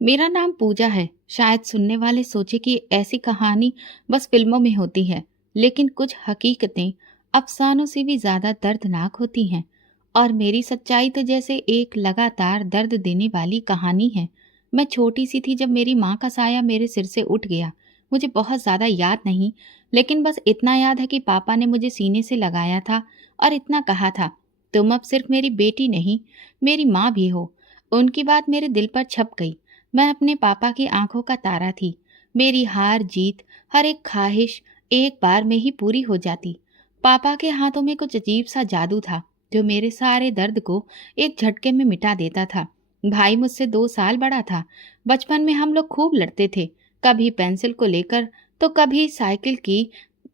मेरा नाम पूजा है। शायद सुनने वाले सोचे कि ऐसी कहानी बस फिल्मों में होती है, लेकिन कुछ हकीकतें अफसानों से भी ज्यादा दर्दनाक होती हैं। और मेरी सच्चाई तो जैसे एक लगातार दर्द देने वाली कहानी है। मैं छोटी सी थी जब मेरी माँ का साया मेरे सिर से उठ गया। मुझे बहुत ज्यादा याद नहीं, लेकिन बस इतना याद है कि पापा ने मुझे सीने से लगाया था और इतना कहा था, तुम अब सिर्फ मेरी बेटी नहीं, मेरी माँ भी हो। उनकी बात मेरे दिल पर छप गई। मैं अपने पापा की आंखों का तारा थी। मेरी हार जीत, हर एक ख्वाहिश एक बार में ही पूरी हो जाती। पापा के हाथों में कुछ अजीब सा जादू था, जो मेरे सारे दर्द को एक झटके में मिटा देता था। भाई मुझसे 2 साल बड़ा था। बचपन में हम लोग खूब लड़ते थे, कभी पेंसिल को लेकर तो कभी साइकिल की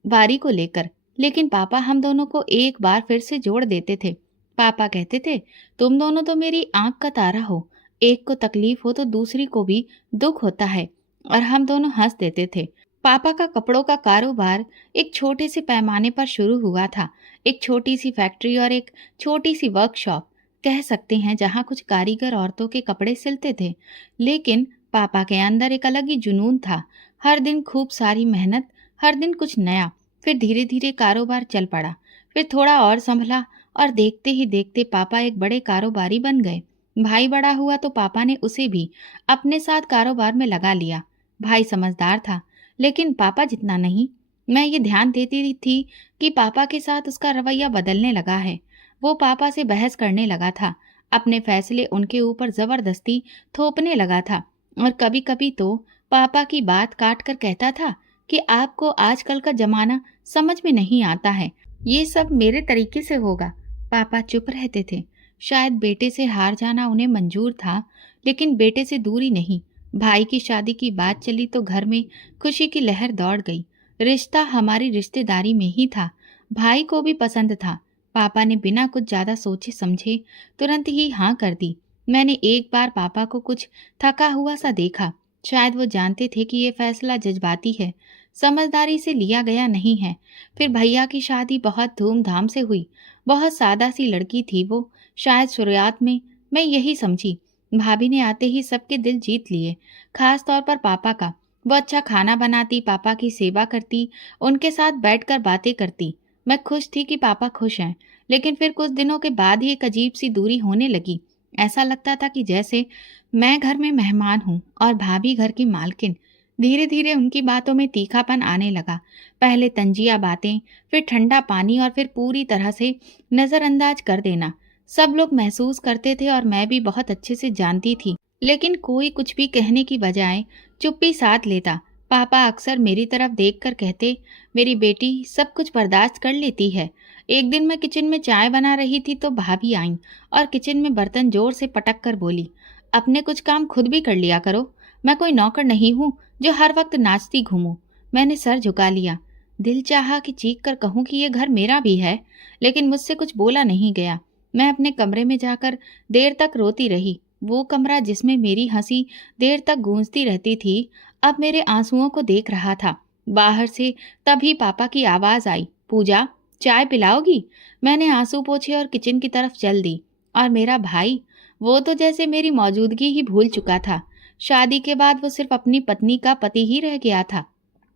बारी को लेकर। लेकिन पापा हम दोनों को एक बार फिर से जोड़ देते थे। पापा कहते थे, तुम दोनों तो मेरी आंख का तारा हो, एक को तकलीफ हो तो दूसरी को भी दुख होता है। और हम दोनों हंस देते थे। पापा का कपड़ों का कारोबार एक छोटे से पैमाने पर शुरू हुआ था। एक छोटी सी फैक्ट्री और एक छोटी सी वर्कशॉप कह सकते हैं, जहां कुछ कारीगर औरतों के कपड़े सिलते थे। लेकिन पापा के अंदर एक अलग ही जुनून था। हर दिन खूब सारी मेहनत, हर दिन कुछ नया। फिर धीरे धीरे कारोबार चल पड़ा, फिर थोड़ा और संभला, और देखते ही देखते पापा एक बड़े कारोबारी बन गए। भाई बड़ा हुआ तो पापा ने उसे भी अपने साथ कारोबार में लगा लिया। भाई समझदार था, लेकिन पापा जितना नहीं। मैं ये ध्यान देती थी कि पापा के साथ उसका रवैया बदलने लगा है। वो पापा से बहस करने लगा था, अपने फैसले उनके ऊपर जबरदस्ती थोपने लगा था। और कभी कभी तो पापा की बात काट कर कहता था कि आपको आजकल का जमाना समझ में नहीं आता है, ये सब मेरे तरीके से होगा। पापा चुप रहते थे। शायद बेटे से हार जाना उन्हें मंजूर था, लेकिन बेटे से दूरी नहीं। भाई की शादी की बात चली तो घर में खुशी की लहर दौड़ गई। रिश्ता हमारी रिश्तेदारी में ही था, भाई को भी पसंद था। पापा ने बिना कुछ ज्यादा सोचे समझे तुरंत ही हाँ कर दी। मैंने एक बार पापा को कुछ थका हुआ सा देखा। शायद वो जानते थे कि ये फैसला जज्बाती है, समझदारी से लिया गया नहीं है। फिर भैया की शादी बहुत धूमधाम से हुई। बहुत सादा सी लड़की थी वो। शायद शुरुआत में मैं यही समझी। भाभी ने आते ही सबके दिल जीत लिए, खास तौर पर पापा का। वो अच्छा खाना बनाती, पापा की सेवा करती, उनके साथ बैठकर बातें करती। मैं खुश थी कि पापा खुश हैं, लेकिन फिर कुछ दिनों के बाद ही एक अजीब सी दूरी होने लगी। ऐसा लगता था कि जैसे मैं घर में मेहमान हूँ और भाभी घर की मालकिन। धीरे धीरे उनकी बातों में तीखापन आने लगा। पहले तंजिया बातें, फिर ठंडा पानी, और फिर पूरी तरह से नजरअंदाज कर देना। सब लोग महसूस करते थे और मैं भी बहुत अच्छे से जानती थी, लेकिन कोई कुछ भी कहने की बजाय चुप्पी साध लेता। पापा अक्सर मेरी तरफ देखकर कहते, मेरी बेटी सब कुछ बर्दाश्त कर लेती है। एक दिन मैं किचन में चाय बना रही थी तो भाभी आईं और किचन में बर्तन जोर से पटक कर बोली, अपने कुछ काम खुद भी कर लिया करो। मैं कोई नौकर नहीं हूँ जो हर वक्त नाचती घूमूं। मैंने सर झुका लिया। दिल चाहा कि चीख कर कहूँ कि ये घर मेरा भी है, लेकिन मुझसे कुछ बोला नहीं गया। मैं अपने कमरे में जाकर देर तक रोती रही। वो कमरा जिसमें मेरी हंसी देर तक गूंजती रहती थी, अब मेरे आंसुओं को देख रहा था। बाहर से तभी पापा की आवाज आई, पूजा चाय पिलाओगी? मैंने आंसू पोंछे और किचन की तरफ चल दी। और मेरा भाई, वो तो जैसे मेरी मौजूदगी ही भूल चुका था। शादी के बाद वो सिर्फ अपनी पत्नी का पति ही रह गया था,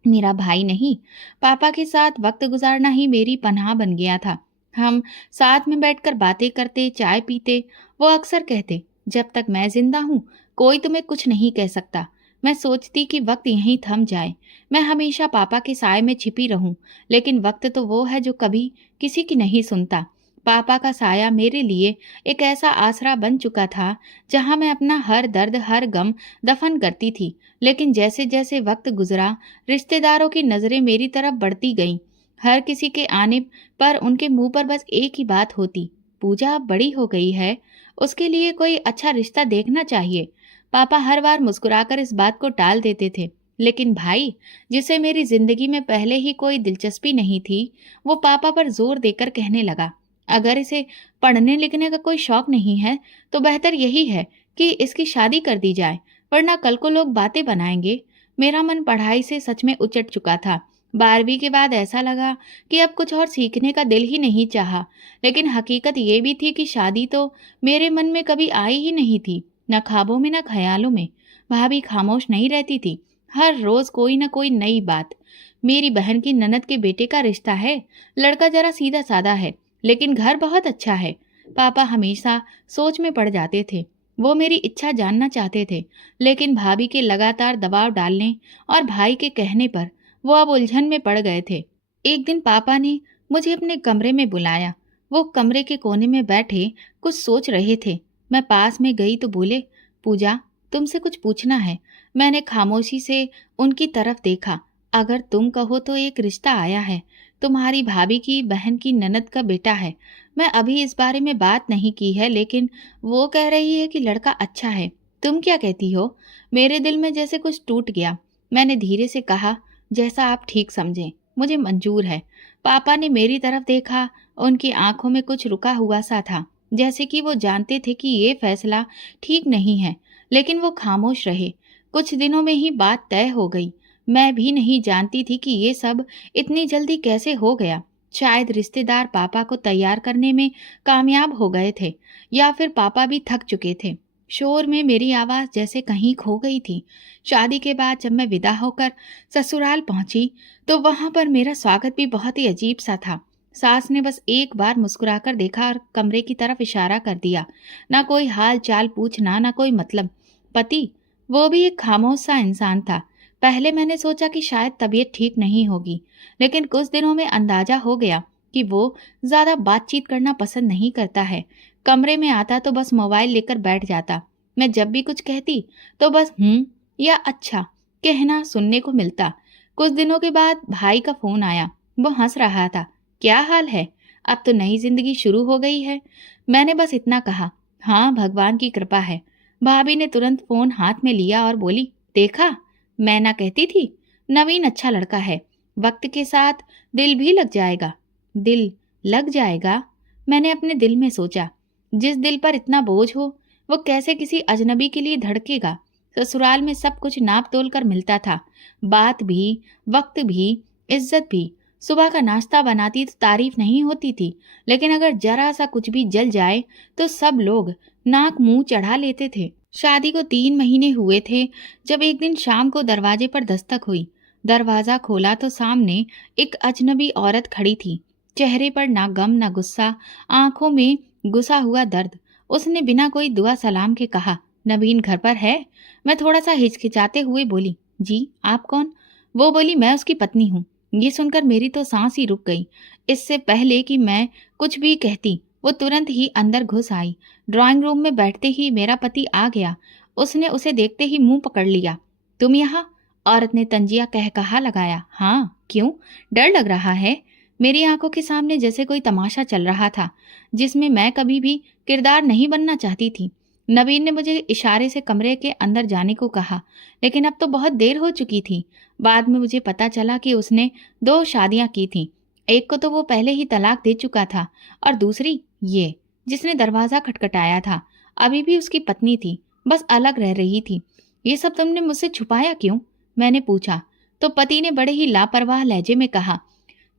मेरा भाई नहीं। पापा के साथ वक्त गुजारना ही मेरी पनाह बन गया था। हम साथ में बैठकर बातें करते, चाय पीते। वो अक्सर कहते, जब तक मैं जिंदा हूँ कोई तुम्हें कुछ नहीं कह सकता। मैं सोचती कि वक्त यहीं थम जाए, मैं हमेशा पापा के साए में छिपी रहूं। लेकिन वक्त तो वो है जो कभी किसी की नहीं सुनता। पापा का साया मेरे लिए एक ऐसा आसरा बन चुका था, जहां मैं अपना हर दर्द, हर गम दफन करती थी। लेकिन जैसे जैसे वक्त गुजरा, रिश्तेदारों की नजरें मेरी तरफ बढ़ती गईं। हर किसी के आने पर उनके मुंह पर बस एक ही बात होती, पूजा अब बड़ी हो गई है, उसके लिए कोई अच्छा रिश्ता देखना चाहिए। पापा हर बार मुस्कुराकर इस बात को टाल देते थे। लेकिन भाई, जिसे मेरी जिंदगी में पहले ही कोई दिलचस्पी नहीं थी, वो पापा पर जोर देकर कहने लगा, अगर इसे पढ़ने लिखने का कोई शौक नहीं है तो बेहतर यही है कि इसकी शादी कर दी जाए, वरना कल को लोग बातें बनाएंगे। मेरा मन पढ़ाई से सच में उचट चुका था। 12वीं के बाद ऐसा लगा कि अब कुछ और सीखने का दिल ही नहीं चाहा। लेकिन हकीकत ये भी थी कि शादी तो मेरे मन में कभी आई ही नहीं थी, न ख्वाबों में न ख्यालों में। भाभी खामोश नहीं रहती थी। हर रोज कोई न कोई नई बात। मेरी बहन की ननद के बेटे का रिश्ता है, लड़का जरा सीधा साधा है, लेकिन घर बहुत अच्छा है। पापा हमेशा सोच में पड़ जाते थे। वो मेरी इच्छा जानना चाहते थे, लेकिन भाभी के लगातार दबाव डालने और भाई के कहने पर वो अब उलझन में पड़ गए थे। एक दिन पापा ने मुझे अपने कमरे में बुलाया। वो कमरे के कोने में बैठे कुछ सोच रहे थे। मैं पास में गई तो बोले, पूजा, तुमसे कुछ पूछना है। मैंने खामोशी से उनकी तरफ देखा। अगर तुम कहो तो एक रिश्ता आया है, तुम्हारी भाभी की बहन की ननद का बेटा है। मैं अभी इस बारे में बात नहीं की है, लेकिन वो कह रही है कि लड़का अच्छा है। तुम क्या कहती हो? मेरे दिल में जैसे कुछ टूट गया। मैंने धीरे से कहा, जैसा आप ठीक समझें, मुझे मंजूर है। पापा ने मेरी तरफ देखा। उनकी आंखों में कुछ रुका हुआ सा था, जैसे कि वो जानते थे कि ये फैसला ठीक नहीं है, लेकिन वो खामोश रहे। कुछ दिनों में ही बात तय हो गई। मैं भी नहीं जानती थी कि ये सब इतनी जल्दी कैसे हो गया। शायद रिश्तेदार पापा को तैयार करने में कामयाब हो गए थे, या फिर पापा भी थक चुके थे। शोर में मेरी आवाज़ जैसे कहीं खो गई थी। शादी के बाद जब मैं विदा होकर ससुराल पहुंची, तो वहां पर मेरा स्वागत भी बहुत ही अजीब सा था। सास ने बस एक बार मुस्कुराकर देखा और कमरे की तरफ इशारा कर दिया। ना कोई हाल चाल पूछना, ना कोई मतलब। पति, वो भी एक खामोश सा इंसान था। पहले मैंने सोचा कि शायद तबीयत ठीक नहीं होगी, लेकिन कुछ दिनों में अंदाजा हो गया कि वो ज्यादा बातचीत करना पसंद नहीं करता है। कमरे में आता तो बस मोबाइल लेकर बैठ जाता। मैं जब भी कुछ कहती तो बस या अच्छा कहना सुनने को मिलता। कुछ दिनों के बाद भाई का फोन आया। वो हंस रहा था। क्या हाल है? अब तो नई जिंदगी शुरू हो गई है। मैंने बस इतना कहा, हाँ, भगवान की कृपा है। भाभी ने तुरंत फोन हाथ में लिया और बोली, देखा, मैं ना कहती थी, नवीन अच्छा लड़का है, वक्त के साथ दिल भी लग जाएगा। दिल लग जाएगा? मैंने अपने दिल में सोचा, जिस दिल पर इतना बोझ हो, वो कैसे किसी अजनबी के लिए धड़केगा। ससुराल में सब कुछ नाप तोल कर मिलता था, बात भी, वक्त भी, इज्जत भी। सुबह का नाश्ता बनाती तो तारीफ नहीं होती थी, लेकिन अगर जरा सा कुछ भी जल जाए तो सब लोग नाक मुंह चढ़ा लेते थे। शादी को 3 महीने हुए थे जब एक दिन शाम को दरवाजे पर दस्तक हुई। दरवाजा खोला तो सामने एक अजनबी औरत खड़ी थी। चेहरे पर ना गम ना गुस्सा, आंखों में घुसा हुआ दर्द। उसने बिना कोई दुआ सलाम के कहा, नवीन घर पर है? मैं थोड़ा सा हिचकिचाते हुए बोली, जी, आप कौन? वो बोली, मैं उसकी पत्नी हूँ। ये सुनकर मेरी तो सांस ही रुक गई। इससे पहले कि मैं कुछ भी कहती, वो तुरंत ही अंदर घुस आई। ड्राइंग रूम में बैठते ही मेरा पति आ गया। उसने उसे देखते ही मुंह पकड़ लिया। तुम यहाँ? औरत ने तंजिया कह कहा लगाया। हाँ, क्यों? डर लग रहा है? मेरी आंखों के सामने जैसे कोई तमाशा चल रहा था, जिसमें मैं कभी भी किरदार नहीं बनना चाहती थी। नवीन ने मुझे इशारे से कमरे के अंदर जाने को कहा, लेकिन अब तो बहुत देर हो चुकी थी। बाद में मुझे पता चला कि उसने 2 शादियां की थीं। एक को तो वो पहले ही तलाक दे चुका था, और दूसरी ये, जिसने दरवाजा खटखटाया था, अभी भी उसकी पत्नी थी, बस अलग रह रही थी। ये सब तुमने मुझसे छुपाया क्यों? मैंने पूछा। तो पति ने बड़े ही लापरवाह लहजे में कहा,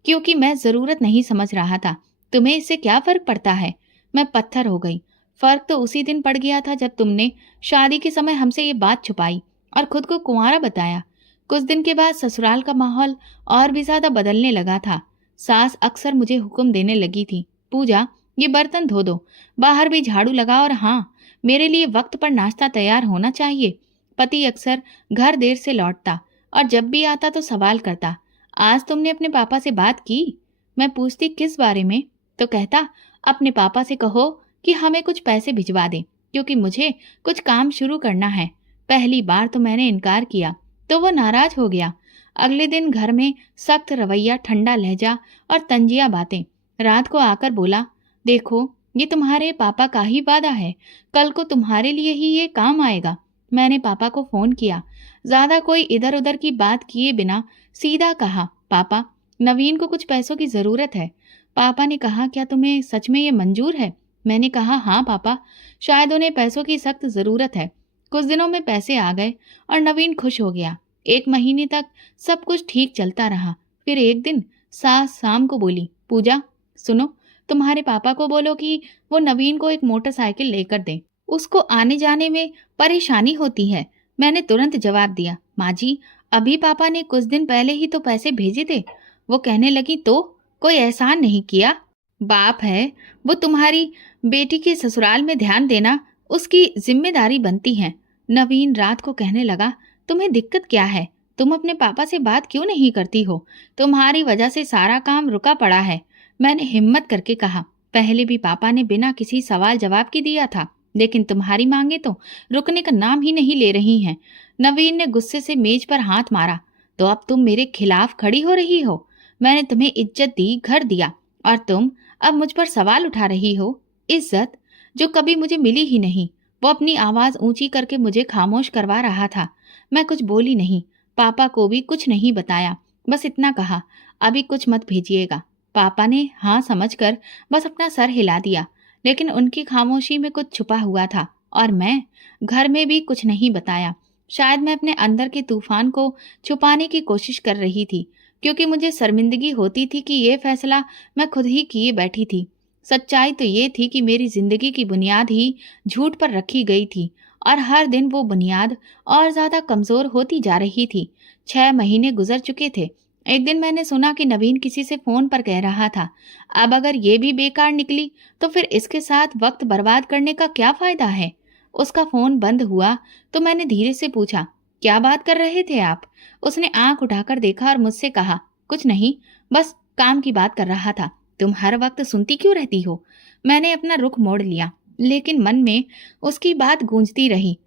क्योंकि मैं जरूरत नहीं समझ रहा था। तुम्हें इससे क्या फर्क पड़ता है? मैं पत्थर हो गई। फर्क तो उसी दिन पड़ गया था जब तुमने शादी के समय हमसे ये बात छुपाई और खुद को कुंवारा बताया। कुछ दिन के बाद ससुराल का माहौल और भी ज्यादा बदलने लगा था। सास अक्सर मुझे हुक्म देने लगी थी, पूजा, ये बर्तन धो दो, बाहर भी झाड़ू लगा, और हाँ, मेरे लिए वक्त पर नाश्ता तैयार होना चाहिए। पति अक्सर घर देर से लौटता, और जब भी आता तो सवाल करता, आज तुमने अपने पापा से बात की? मैं पूछती, किस बारे में? तो कहता, अपने पापा से कहो कि हमें कुछ पैसे भिजवा दें, क्योंकि मुझे कुछ काम शुरू करना है। पहली बार तो मैंने इनकार किया, तो वो नाराज हो गया। अगले दिन घर में सख्त रवैया, ठंडा लहजा और तंजिया बातें। रात को आकर बोला, देखो, ये तुम्हारे पापा का ही वादा है, कल को तुम्हारे लिए ही ये काम आएगा। मैंने पापा को फोन किया। ज्यादा कोई इधर उधर की बात किए बिना सीधा कहा, पापा, नवीन को कुछ पैसों की जरूरत है। पापा ने कहा, क्या तुम्हें सच में ये मंजूर है? मैंने कहा, हाँ पापा, शायद उन्हें पैसों की सख्त जरूरत है। कुछ दिनों में पैसे आ गए और नवीन खुश हो गया। 1 महीने तक सब कुछ ठीक चलता रहा। फिर एक दिन सास शाम को बोली, पूजा, सुनो, तुम्हारे पापा को बोलो कि वो नवीन को एक मोटरसाइकिल लेकर दें। उसको आने जाने में परेशानी होती है। मैंने तुरंत जवाब दिया, माँ जी, अभी पापा ने कुछ दिन पहले ही तो पैसे भेजे थे। वो कहने लगी, तो कोई एहसान नहीं किया, बाप है, वो तुम्हारी बेटी के ससुराल में ध्यान देना उसकी जिम्मेदारी बनती है। नवीन रात को कहने लगा, तुम्हें दिक्कत क्या है? तुम अपने पापा से बात क्यों नहीं करती हो? तुम्हारी वजह से सारा काम रुका पड़ा है। मैंने हिम्मत करके कहा, पहले भी पापा ने बिना किसी सवाल जवाब के दिया था, लेकिन तुम्हारी मांगे तो रुकने का नाम ही नहीं ले रही हैं। नवीन ने गुस्से से मेज पर हाथ मारा, तो अब तुम मेरे खिलाफ खड़ी हो रही हो? मैंने तुम्हें इज्जत दी, घर दिया, और तुम अब मुझ पर सवाल उठा रही हो? इज्जत जो कभी मुझे मिली ही नहीं। वो अपनी आवाज ऊंची करके मुझे खामोश करवा रहा था। मैं कुछ बोली नहीं, पापा को भी कुछ नहीं बताया, बस इतना कहा, अभी कुछ मत भेजिएगा। पापा ने हाँ समझकर बस अपना सर हिला दिया, लेकिन उनकी खामोशी में कुछ छुपा हुआ था, और मैं घर में भी कुछ नहीं बताया। शायद मैं अपने अंदर के तूफान को छुपाने की कोशिश कर रही थी, क्योंकि मुझे शर्मिंदगी होती थी कि ये फैसला मैं खुद ही किए बैठी थी। सच्चाई तो ये थी कि मेरी जिंदगी की बुनियाद ही झूठ पर रखी गई थी, और हर दिन वो बुनियाद और ज्यादा कमजोर होती जा रही थी। 6 महीने गुजर चुके थे। एक दिन मैंने सुना कि नवीन किसी से फोन पर कह रहा था, अब अगर ये भी बेकार निकली तो फिर इसके साथ वक्त बर्बाद करने का क्या फायदा है। उसका फोन बंद हुआ तो मैंने धीरे से पूछा, क्या बात कर रहे थे आप? उसने आंख उठाकर देखा और मुझसे कहा, कुछ नहीं, बस काम की बात कर रहा था। तुम हर वक्त सुनती क्यों रहती हो? मैंने अपना रुख मोड़ लिया, लेकिन मन में उसकी बात गूंजती रही।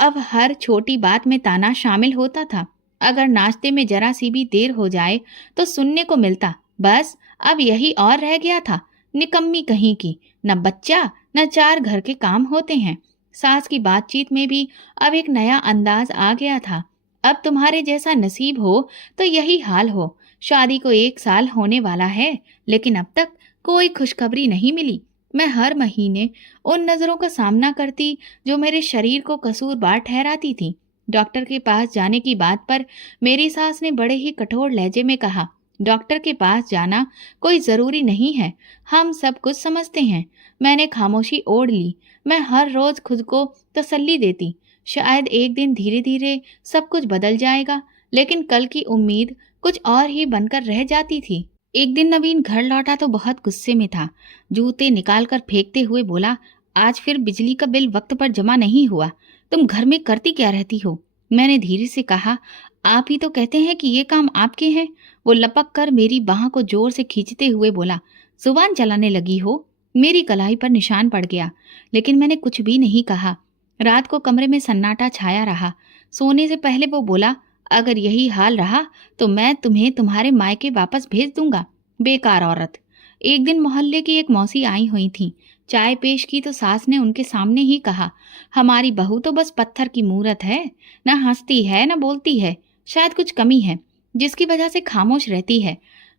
अब हर छोटी बात में ताना शामिल होता था। अगर नाश्ते में जरा सी भी देर हो जाए तो सुनने को मिलता, बस अब यही और रह गया था, निकम्मी कहीं की, न बच्चा न 4 घर के काम होते हैं। सास की बातचीत में भी अब एक नया अंदाज आ गया था। अब तुम्हारे जैसा नसीब हो तो यही हाल हो। शादी को 1 साल होने वाला है, लेकिन अब तक कोई खुशखबरी नहीं मिली। मैं हर महीने उन नजरों का सामना करती जो मेरे शरीर को कसूरवार ठहराती थी। डॉक्टर के पास जाने की बात पर मेरी सास ने बड़े ही कठोर लहजे में कहा, डॉक्टर के पास जाना कोई जरूरी नहीं है, हम सब कुछ समझते हैं। मैंने खामोशी ओढ़ ली। मैं हर रोज खुद को तसल्ली देती, शायद एक दिन धीरे धीरे सब कुछ बदल जाएगा, लेकिन कल की उम्मीद कुछ और ही बनकर रह जाती थी। एक दिन नवीन घर लौटा तो बहुत गुस्से में था। जूते निकालकर फेंकते हुए बोला, आज फिर बिजली का बिल वक्त पर जमा नहीं हुआ। तुम घर में करती क्या रहती हो? मैंने धीरे से कहा, आप ही तो कहते हैं कि ये काम आपके हैं। वो लपक कर मेरी बाह को जोर से खींचते हुए बोला, जुबान चलाने लगी हो? मेरी कलाई पर निशान पड़ गया, लेकिन मैंने कुछ भी नहीं कहा। रात को कमरे में सन्नाटा छाया रहा। सोने से पहले वो बोला, अगर यही हाल रहा तो मैं तुम्हें तुम्हारे मायके वापस भेज दूंगा, बेकार औरत। एक दिन मोहल्ले की एक मौसी आई हुई थी। चाय पेश की तो सास ने उनके सामने ही कहा, हमारी बहू तो बस पत्थर की मूरत है, न हंसती है न बोलती है, शायद कुछ कमी है जिसकी वजह से खामोश रहती है।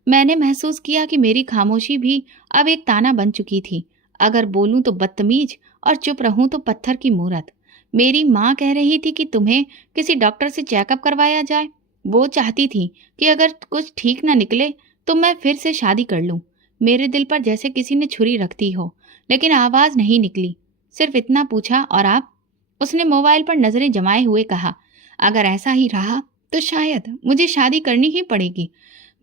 मैंने महसूस किया कि मेरी खामोशी भी अब एक ताना बन चुकी थी। अगर बोलूं तो बदतमीज और चुप रहूं तो पत्थर की मूरत। मेरी माँ कह रही थी कि तुम्हें किसी डॉक्टर से चेकअप करवाया जाए। वो चाहती थी कि अगर कुछ ठीक ना निकले तो मैं फिर से शादी कर लूं। मेरे दिल पर जैसे किसी ने छुरी रख दी हो, लेकिन आवाज नहीं निकली। सिर्फ इतना पूछा, और आप? उसने मोबाइल पर नजरें जमाए हुए कहा, अगर ऐसा ही रहा तो शायद मुझे शादी करनी ही पड़ेगी।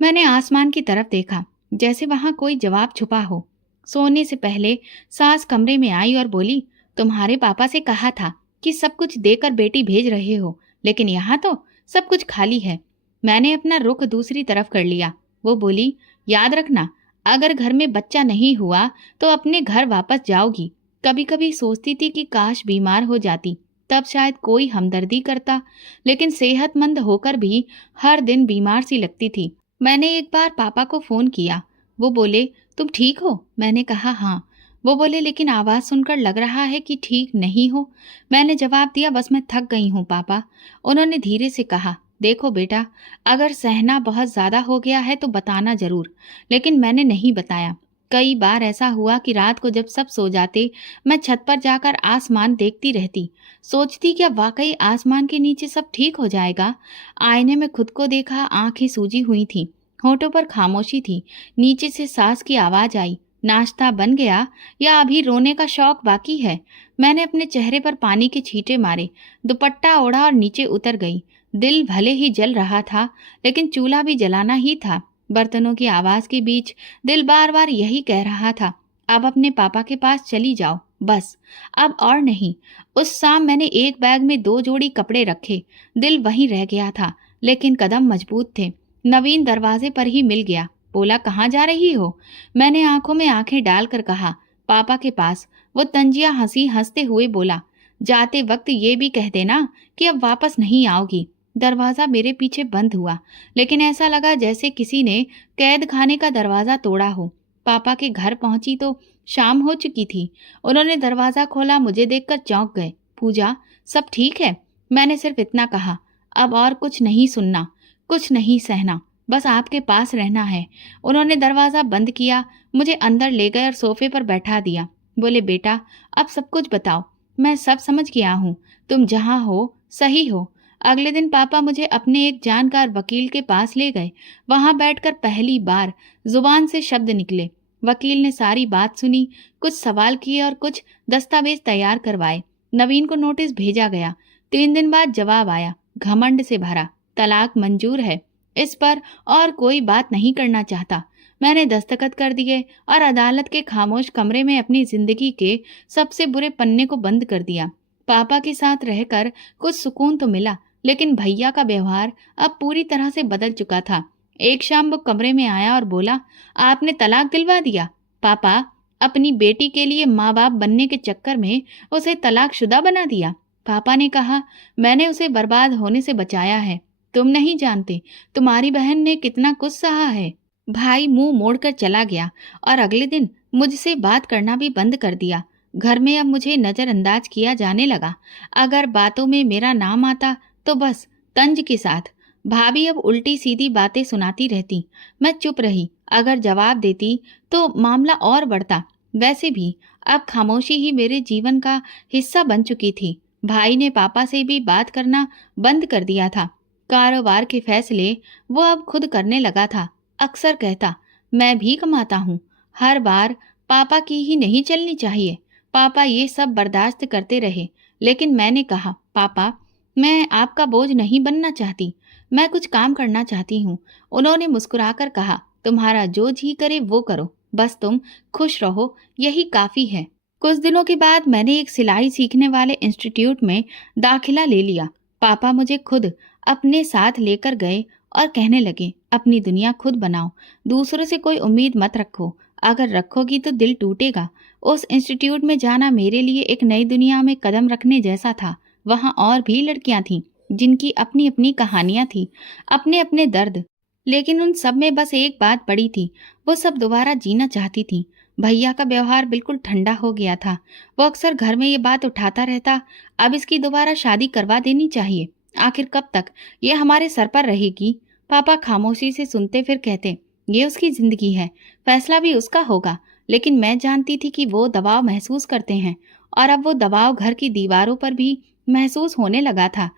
मैंने आसमान की तरफ देखा, जैसे वहां कोई जवाब छुपा हो। सोने से पहले सास कमरे में आई और बोली, तुम्हारे पापा से कहा था कि सब कुछ देकर बेटी भेज रहे हो, लेकिन यहाँ तो सब कुछ खाली है। मैंने अपना रुख दूसरी तरफ कर लिया। वो बोली, याद रखना, अगर घर में बच्चा नहीं हुआ तो अपने घर वापस जाओगी। कभी कभी सोचती थी कि काश बीमार हो जाती, तब शायद कोई हमदर्दी करता, लेकिन सेहतमंद होकर भी हर दिन बीमार सी लगती थी। मैंने एक बार पापा को फोन किया। वो बोले, तुम ठीक हो? मैंने कहा हाँ। वो बोले, लेकिन आवाज सुनकर लग रहा है कि ठीक नहीं हो। मैंने जवाब दिया, बस मैं थक गई हूँ पापा। उन्होंने धीरे से कहा, देखो बेटा, अगर सहना बहुत ज्यादा हो गया है तो बताना जरूर। लेकिन मैंने नहीं बताया। कई बार ऐसा हुआ कि रात को जब सब सो जाते, मैं छत पर जाकर आसमान देखती रहती, सोचती क्या वाकई आसमान के नीचे सब ठीक हो जाएगा। आईने में खुद को देखा, आंखें सूजी हुई थी, होठों पर खामोशी थी। नीचे से सास की आवाज आई, नाश्ता बन गया या अभी रोने का शौक बाकी है? मैंने अपने चेहरे पर पानी के छींटे मारे, दुपट्टा ओढ़ा और नीचे उतर गई। दिल भले ही जल रहा था, लेकिन चूल्हा भी जलाना ही था। बर्तनों की आवाज के बीच दिल बार बार यही कह रहा था, अब अपने पापा के पास चली जाओ, बस, अब और नहीं। उस शाम मैंने एक बैग में 2 जोड़ी कपड़े रखे। दिल वहीं रह गया था, लेकिन कदम मजबूत थे। नवीन दरवाजे पर ही मिल गया। बोला, कहाँ जा रही हो? मैंने आंखों में आंखें डालकर कहा, पापा के पास। वो तंजिया हंसते हुए बोला, जाते वक्त ये भी कह देना कि अब वापस नहीं आओगी। दरवाजा मेरे पीछे बंद हुआ, लेकिन ऐसा लगा जैसे किसी ने कैद खाने का दरवाजा तोड़ा हो। पापा के घर पहुंची तो शाम हो चुकी थी। उन्होंने दरवाजा खोला, मुझे देखकर चौंक गए। पूजा, सब ठीक है? मैंने सिर्फ इतना कहा। अब और कुछ नहीं सुनना, कुछ नहीं सहना, बस आपके पास रहना है। उन्होंने दरवाजा बंद किया, मुझे अंदर ले गए और सोफे पर बैठा दिया। बोले, बेटा, अब सब कुछ बताओ। मैं सब समझ गया हूँ, तुम जहाँ हो सही हो। अगले दिन पापा मुझे अपने एक जानकार वकील के पास ले गए। वहां बैठकर पहली बार जुबान से शब्द निकले। वकील ने सारी बात सुनी, कुछ सवाल किए और कुछ दस्तावेज तैयार करवाए। नवीन को नोटिस भेजा गया। 3 दिन बाद जवाब आया, घमंड से भरा, तलाक मंजूर है। इस पर और कोई बात नहीं करना चाहता। मैंने दस्तखत कर दिए और अदालत के खामोश कमरे में अपनी जिंदगी के सबसे बुरे पन्ने को बंद कर दिया। पापा के साथ रहकर कुछ सुकून तो मिला, लेकिन भैया का व्यवहार अब पूरी तरह से बदल चुका था। एक शाम वो कमरे में आया और बोला, आपने तलाक दिलवा दिया? पापा, अपनी बेटी के लिए माँ बाप बनने के चक्कर में उसे तलाकशुदा बना दिया। पापा ने कहा, मैंने उसे बर्बाद होने से बचाया है। तुम नहीं जानते, तुम्हारी बहन ने कितना कुछ सहा है। भाई मुंह मोड़कर चला गया और अगले दिन मुझसे बात करना भी बंद कर दिया। घर में अब मुझे नजरअंदाज किया जाने लगा। अगर बातों में मेरा नाम आता तो बस तंज के साथ। भाभी अब उल्टी सीधी बातें सुनाती रहती, मैं चुप रही। अगर जवाब देती तो मामला और बढ़ता। वैसे भी अब खामोशी ही मेरे जीवन का हिस्सा बन चुकी थी। भाई ने पापा से भी बात करना बंद कर दिया था। कारोबार के फैसले वो अब खुद करने लगा था। अक्सर कहता, मैं भी कमाता हूँ। हर बार पापा की ही नहीं चलनी चाहिए। पापा ये सब बर्दाश्त करते रहे, लेकिन मैंने कहा, पापा, मैं आपका बोझ नहीं बनना चाहती, मैं कुछ काम करना चाहती हूँ। उन्होंने मुस्कुराकर कहा, तुम्हारा जो जी करे वो करो, बस तुम खुश रहो, यही काफी है। कुछ दिनों के बाद मैंने एक सिलाई सीखने वाले इंस्टीट्यूट में दाखिला ले लिया। पापा मुझे खुद अपने साथ लेकर गए और कहने लगे, अपनी दुनिया खुद बनाओ, दूसरों से कोई उम्मीद मत रखो, अगर रखोगी तो दिल टूटेगा। उस इंस्टीट्यूट में जाना मेरे लिए एक नई दुनिया में कदम रखने जैसा था। वहां और भी लड़कियां थीं, जिनकी अपनी अपनी कहानियां थी, अपने अपने दर्द, लेकिन उन सब में बस एक बात पड़ी थी, वो सब दोबारा जीना चाहती थी। भैया का व्यवहार बिल्कुल ठंडा हो गया था। वो अक्सर घर में ये बात उठाता रहता, अब इसकी दोबारा शादी करवा देनी चाहिए। आखिर कब तक ये हमारे सर पर रहेगी? पापा खामोशी से सुनते, फिर कहते, ये उसकी जिंदगी है, फैसला भी उसका होगा। लेकिन मैं जानती थी कि वो दबाव महसूस करते हैं, और अब वो दबाव घर की दीवारों पर भी महसूस होने लगा था।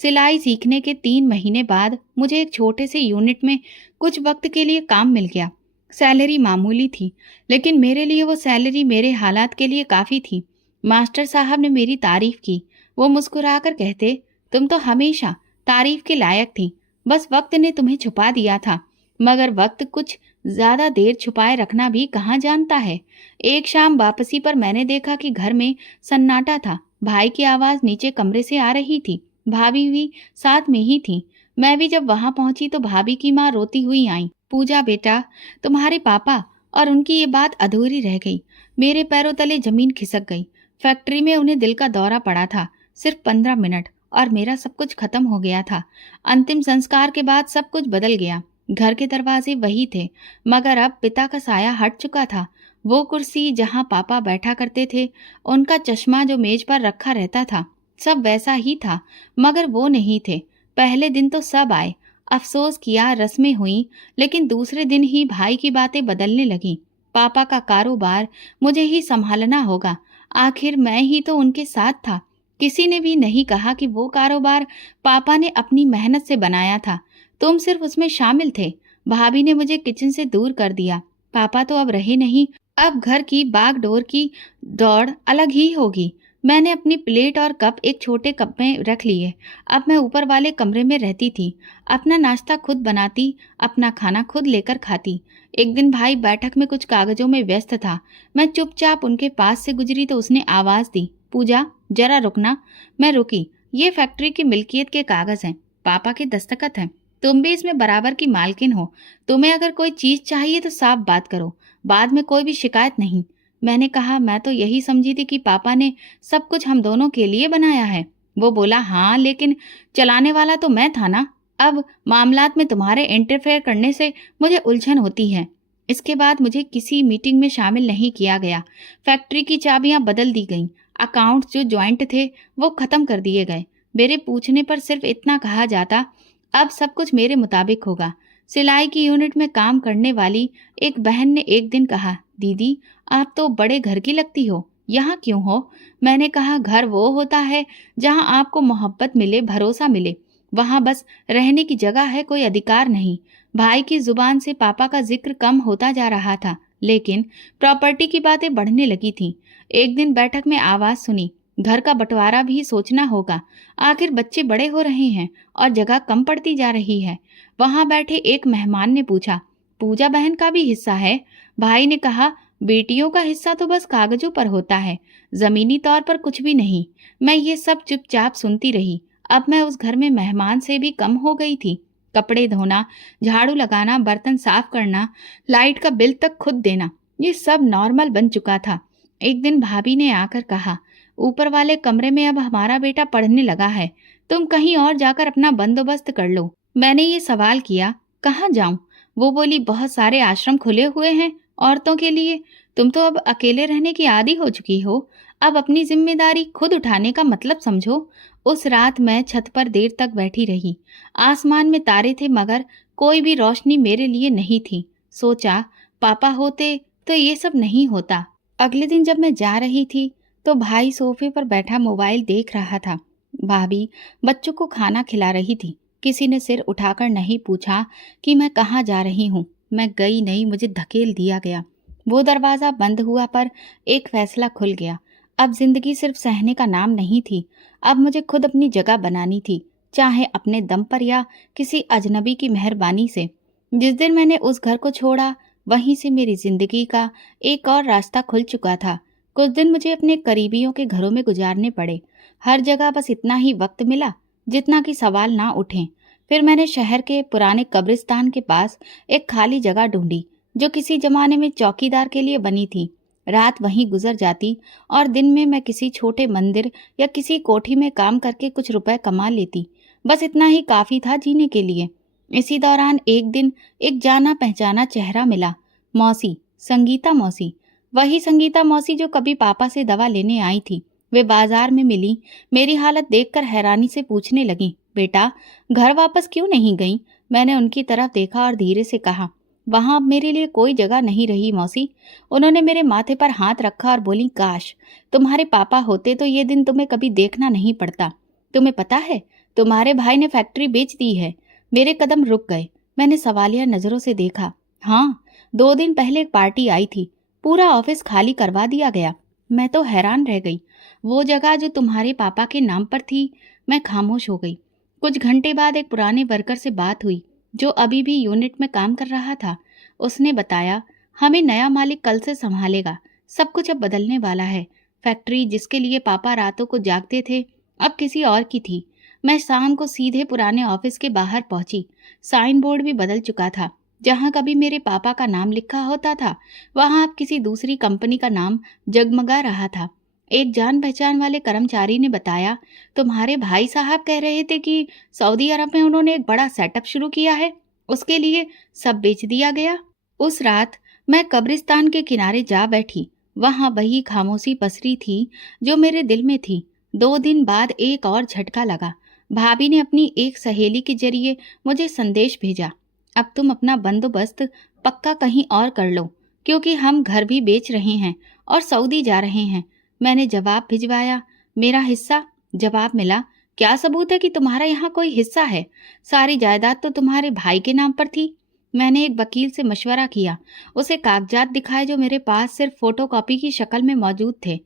सिलाई सीखने के 3 महीने बाद मुझे एक छोटे से यूनिट में कुछ वक्त के लिए काम मिल गया। सैलरी मामूली थी, लेकिन मेरे लिए वो सैलरी मेरे हालात के लिए काफ़ी थी। मास्टर साहब ने मेरी तारीफ की। वो मुस्कुराकर कहते, तुम तो हमेशा तारीफ के लायक थी, बस वक्त ने तुम्हें छुपा दिया था। मगर वक्त कुछ ज्यादा देर छुपाए रखना भी कहाँ जानता है। एक शाम वापसी पर मैंने देखा कि घर में सन्नाटा था। भाई की आवाज नीचे कमरे से आ रही थी। भाभी भी साथ में ही थी। मैं भी जब वहां पहुंची तो भाभी की माँ रोती हुई आई, पूजा बेटा, तुम्हारे पापा। और उनकी ये बात अधूरी रह गई। मेरे पैरों तले जमीन खिसक गई। फैक्ट्री में उन्हें दिल का दौरा पड़ा था, सिर्फ 15 मिनट, और मेरा सब कुछ खत्म हो गया था। अंतिम संस्कार के बाद सब कुछ बदल गया। घर के दरवाजे वही थे, मगर अब पिता का साया हट चुका था। वो कुर्सी जहां पापा बैठा करते थे, उनका चश्मा जो मेज पर रखा रहता था, सब वैसा ही था, मगर वो नहीं थे। पहले दिन तो सब आए, अफसोस किया, रस्में हुई, लेकिन दूसरे दिन ही भाई की बातें बदलने लगी। पापा का कारोबार मुझे ही संभालना होगा, आखिर मैं ही तो उनके साथ था। किसी ने भी नहीं कहा कि वो कारोबार पापा ने अपनी मेहनत से बनाया था, तुम सिर्फ उसमें शामिल थे। भाभी ने मुझे किचन से दूर कर दिया। पापा तो अब रहे नहीं, अब घर की बागडोर की दौड़ अलग ही होगी। मैंने अपनी प्लेट और कप एक छोटे कप में रख लिए। अब मैं ऊपर वाले कमरे में रहती थी। अपना नाश्ता खुद बनाती, अपना खाना खुद लेकर खाती। एक दिन भाई बैठक में कुछ कागजों में व्यस्त था। मैं चुपचाप उनके पास से गुजरी तो उसने आवाज दी, पूजा जरा रुकना। मैं रुकी। ये फैक्ट्री की मिल्कियत के कागज हैं, पापा के दस्तखत हैं। तुम भी इसमें बराबर की मालकिन हो। तुम्हें अगर कोई चीज चाहिए तो साफ बात करो, बाद में कोई भी शिकायत नहीं। मैंने कहा, मैं तो यही समझी थी कि पापा ने सब कुछ हम दोनों के लिए बनाया है। वो बोला, हाँ लेकिन चलाने वाला तो मैं था ना। अब मामलात में तुम्हारे इंटरफेयर करने से मुझे उलझन होती है। इसके बाद मुझे किसी मीटिंग में शामिल नहीं किया गया। फैक्ट्री की चाबियां बदल दी गईं। अकाउंट्स जो ज्वाइंट थे वो खत्म कर दिए गए। मेरे पूछने पर सिर्फ इतना कहा जाता, अब सब कुछ मेरे मुताबिक होगा। सिलाई की यूनिट में काम करने वाली एक बहन ने एक दिन कहा, दीदी आप तो बड़े घर की लगती हो, यहाँ क्यों हो? मैंने कहा, घर वो होता है जहाँ आपको मोहब्बत मिले, भरोसा मिले। वहाँ बस रहने की जगह है, कोई अधिकार नहीं। भाई की जुबान से पापा का जिक्र कम होता जा रहा था, लेकिन प्रॉपर्टी की बातें बढ़ने लगी थी। एक दिन बैठक में आवाज सुनी, घर का बंटवारा भी सोचना होगा। आखिर बच्चे बड़े हो रहे हैं और जगह कम पड़ती जा रही है। वहां बैठे एक मेहमान ने पूछा, पूजा बहन का भी हिस्सा है? भाई ने कहा, बेटियों का हिस्सा तो बस कागजों पर होता है, जमीनी तौर पर कुछ भी नहीं। मैं ये सब चुपचाप सुनती रही। अब मैं उस घर में मेहमान से भी कम हो गई थी। कपड़े धोना, झाड़ू लगाना, बर्तन साफ करना, लाइट का बिल तक खुद देना, ये सब नॉर्मल बन चुका था। एक दिन भाभी ने आकर कहा, ऊपर वाले कमरे में अब हमारा बेटा पढ़ने लगा है, तुम कहीं और जाकर अपना बंदोबस्त कर लो। मैंने ये सवाल किया, कहाँ जाऊं? वो बोली, बहुत सारे आश्रम खुले हुए हैं औरतों के लिए। तुम तो अब अकेले रहने की आदी हो चुकी हो, अब अपनी जिम्मेदारी खुद उठाने का मतलब समझो। उस रात मैं छत पर देर तक बैठी रही। आसमान में तारे थे मगर कोई भी रोशनी मेरे लिए नहीं थी। सोचा, पापा होते तो ये सब नहीं होता। अगले दिन जब मैं जा रही थी तो भाई सोफे पर बैठा मोबाइल देख रहा था। भाभी बच्चों को खाना खिला रही थी। किसी ने सिर उठाकर नहीं पूछा कि मैं कहाँ जा रही हूँ। मैं गई नहीं, मुझे धकेल दिया गया। वो दरवाजा बंद हुआ पर एक फैसला खुल गया। अब जिंदगी सिर्फ सहने का नाम नहीं थी, अब मुझे खुद अपनी जगह बनानी थी, चाहे अपने दम पर या किसी अजनबी की मेहरबानी से। जिस दिन मैंने उस घर को छोड़ा, वहीं से मेरी जिंदगी का एक और रास्ता खुल चुका था। कुछ दिन मुझे अपने करीबियों के घरों में गुजारने पड़े। हर जगह बस इतना ही वक्त मिला जितना कि सवाल ना उठें। फिर मैंने शहर के पुराने कब्रिस्तान के पास एक खाली जगह ढूंढी जो किसी जमाने में चौकीदार के लिए बनी थी। रात वहीं गुजर जाती और दिन में मैं किसी छोटे मंदिर या किसी कोठी में काम करके कुछ रुपए कमा लेती। बस इतना ही काफी था जीने के लिए। इसी दौरान एक दिन एक जाना पहचाना चेहरा मिला। मौसी, संगीता मौसी। वही संगीता मौसी जो कभी पापा से दवा लेने आई थी। वे बाजार में मिली। मेरी हालत देखकर हैरानी से पूछने लगी, बेटा घर वापस क्यों नहीं गई? मैंने उनकी तरफ देखा और धीरे से कहा, वहां अब मेरे लिए कोई जगह नहीं रही मौसी। उन्होंने मेरे माथे पर हाथ रखा और बोली, काश तुम्हारे पापा होते तो ये दिन तुम्हें कभी देखना नहीं पड़ता। तुम्हें पता है तुम्हारे भाई ने फैक्ट्री बेच दी है। मेरे कदम रुक गए। मैंने सवालिया नजरों से देखा। हाँ, 2 दिन पहले एक पार्टी आई थी, पूरा ऑफिस खाली करवा दिया गया। मैं तो हैरान रह गई। वो जगह जो तुम्हारे पापा के नाम पर थी। मैं खामोश हो गई। कुछ घंटे बाद एक पुराने वर्कर से बात हुई जो अभी भी यूनिट में काम कर रहा था। उसने बताया, हमें नया मालिक कल से संभालेगा, सब कुछ अब बदलने वाला है। फैक्ट्री जिसके लिए पापा रातों को जागते थे अब किसी और की थी। मैं शाम को सीधे पुराने ऑफिस के बाहर पहुंची। साइन बोर्ड भी बदल चुका था। जहां कभी मेरे पापा का नाम लिखा होता था वहां अब किसी दूसरी कंपनी का नाम जगमगा रहा था। एक जान पहचान वाले कर्मचारी ने बताया, तुम्हारे भाई साहब कह रहे थे कि सऊदी अरब में उन्होंने एक बड़ा सेटअप शुरू किया है, उसके लिए सब बेच दिया गया। उस रात मैं कब्रिस्तान के किनारे जा बैठी। वहां वही खामोशी पसरी थी जो मेरे दिल में थी। 2 दिन बाद एक और झटका लगा। भाभी ने अपनी एक सहेली के जरिए मुझे संदेश भेजा, अब तुम अपना बंदोबस्त पक्का कहीं और कर लो, क्योंकि हम घर भी बेच रहे हैं और सऊदी जा रहे हैं। मैंने जवाब भिजवाया, मेरा हिस्सा? जवाब मिला, क्या सबूत है कि तुम्हारा यहाँ कोई हिस्सा है? सारी जायदाद तो तुम्हारे भाई के नाम पर थी। मैंने एक वकील से मशवरा किया, उसे कागजात दिखाए जो मेरे पास सिर्फ फोटोकॉपी की शक्ल में मौजूद थे।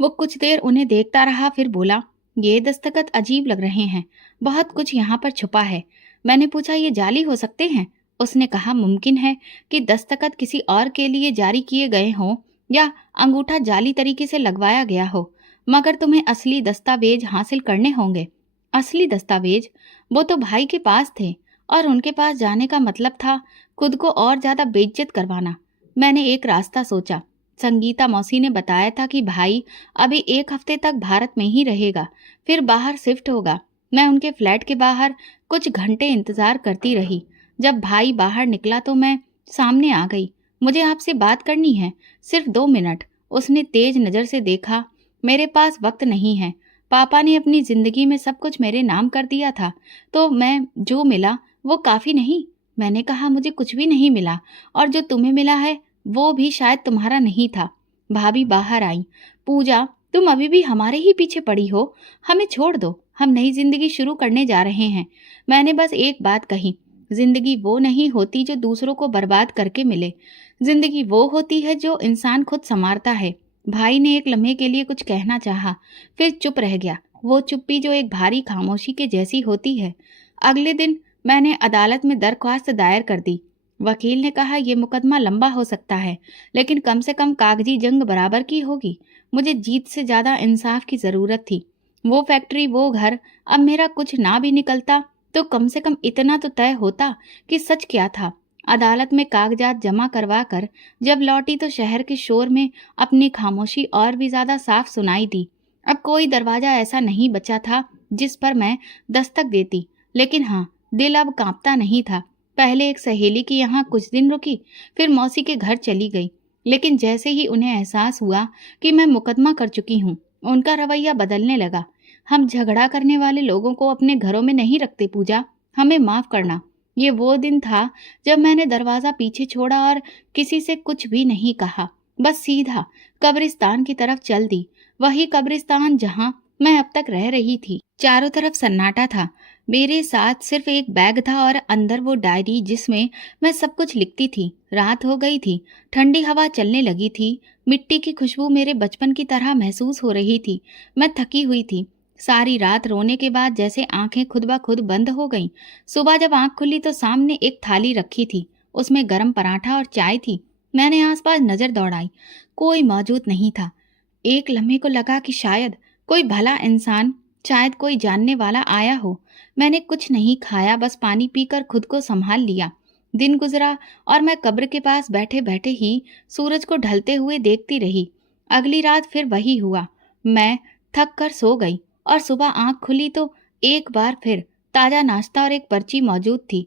वो कुछ देर उन्हें देखता रहा, फिर बोला, ये दस्तखत अजीब लग रहे हैं, बहुत कुछ यहाँ पर छुपा है। मैंने पूछा, ये जाली हो सकते हैं? उसने कहा, मुमकिन है कि दस्तखत किसी और के लिए जारी किए गए हों या अंगूठा जाली तरीके से लगवाया गया हो, मगर तुम्हें असली दस्तावेज हासिल करने होंगे। असली दस्तावेज? वो तो भाई के पास थे, और उनके पास जाने का मतलब था खुद को और ज्यादा बेइज्जत करवाना। मैंने एक रास्ता सोचा। संगीता मौसी ने बताया था कि भाई अभी 1 हफ्ते तक भारत में ही रहेगा, फिर बाहर शिफ्ट होगा। मैं उनके फ्लैट के बाहर कुछ घंटे इंतजार करती रही। जब भाई बाहर निकला तो मैं सामने आ गई। मुझे आपसे बात करनी है, सिर्फ 2 मिनट। उसने तेज नजर से देखा। मेरे पास वक्त नहीं है। पापा ने अपनी जिंदगी में सब कुछ मेरे नाम कर दिया था, तो मैं जो मिला वो काफी नहीं। मैंने कहा, मुझे कुछ भी नहीं मिला, और जो तुम्हें मिला है वो भी शायद तुम्हारा नहीं था। भाभी बाहर आई। पूजा, तुम अभी भी हमारे ही पीछे पड़ी हो। हमें छोड़ दो, हम नई जिंदगी शुरू करने जा रहे हैं। मैंने बस एक बात कही, जिंदगी वो नहीं होती जो दूसरों को बर्बाद करके मिले। जिंदगी वो होती है जो इंसान खुद संवारता है। भाई ने एक लम्हे के लिए कुछ कहना चाहा, फिर चुप रह गया। वो चुप्पी जो एक भारी खामोशी के जैसी होती है। अगले दिन मैंने अदालत में दरख्वास्त दायर कर दी। वकील ने कहा, यह मुकदमा लंबा हो सकता है, लेकिन कम से कम कागजी जंग बराबर की होगी। मुझे जीत से ज्यादा इंसाफ की जरूरत थी। वो फैक्ट्री, वो घर, अब मेरा कुछ ना भी निकलता तो कम से कम इतना तो तय होता कि सच क्या था। अदालत में कागजात जमा करवा कर जब लौटी तो शहर के शोर में अपनी खामोशी और भी ज्यादा साफ सुनाई दी। अब कोई दरवाजा ऐसा नहीं बचा था जिस पर मैं दस्तक देती, लेकिन हाँ, दिल अब कांपता नहीं था। पहले एक सहेली की यहाँ कुछ दिन रुकी, फिर मौसी के घर चली गई, लेकिन जैसे ही उन्हें एहसास हुआ कि मैं मुकदमा कर चुकी हूँ, उनका रवैया बदलने लगा। हम झगड़ा करने वाले लोगों को अपने घरों में नहीं रखते पूजा, हमें माफ करना। ये वो दिन था जब मैंने दरवाजा पीछे छोड़ा और किसी से कुछ भी नहीं कहा, बस सीधा कब्रिस्तान की तरफ चल दी। वही कब्रिस्तान जहाँ मैं अब तक रह रही थी। चारों तरफ सन्नाटा था। मेरे साथ सिर्फ एक बैग था और अंदर वो डायरी जिसमें मैं सब कुछ लिखती थी। रात हो गई थी, ठंडी हवा चलने लगी थी, मिट्टी की खुशबू मेरे बचपन की तरह महसूस हो रही थी। मैं थकी हुई थी। सारी रात रोने के बाद जैसे आंखें खुद ब खुद बंद हो गईं। सुबह जब आंख खुली तो सामने एक थाली रखी थी, उसमें गरम पराठा और चाय थी। मैंने आसपास नजर दौड़ाई, कोई मौजूद नहीं था। एक लम्हे को लगा कि शायद कोई भला इंसान, शायद कोई जानने वाला आया हो। मैंने कुछ नहीं खाया, बस पानी पीकर खुद को संभाल लिया। दिन गुजरा और मैं कब्र के पास बैठे बैठे ही सूरज को ढलते हुए देखती रही। अगली रात फिर वही हुआ। मैं थक कर सो गई और सुबह आंख खुली तो एक बार फिर ताजा नाश्ता और एक पर्ची मौजूद थी।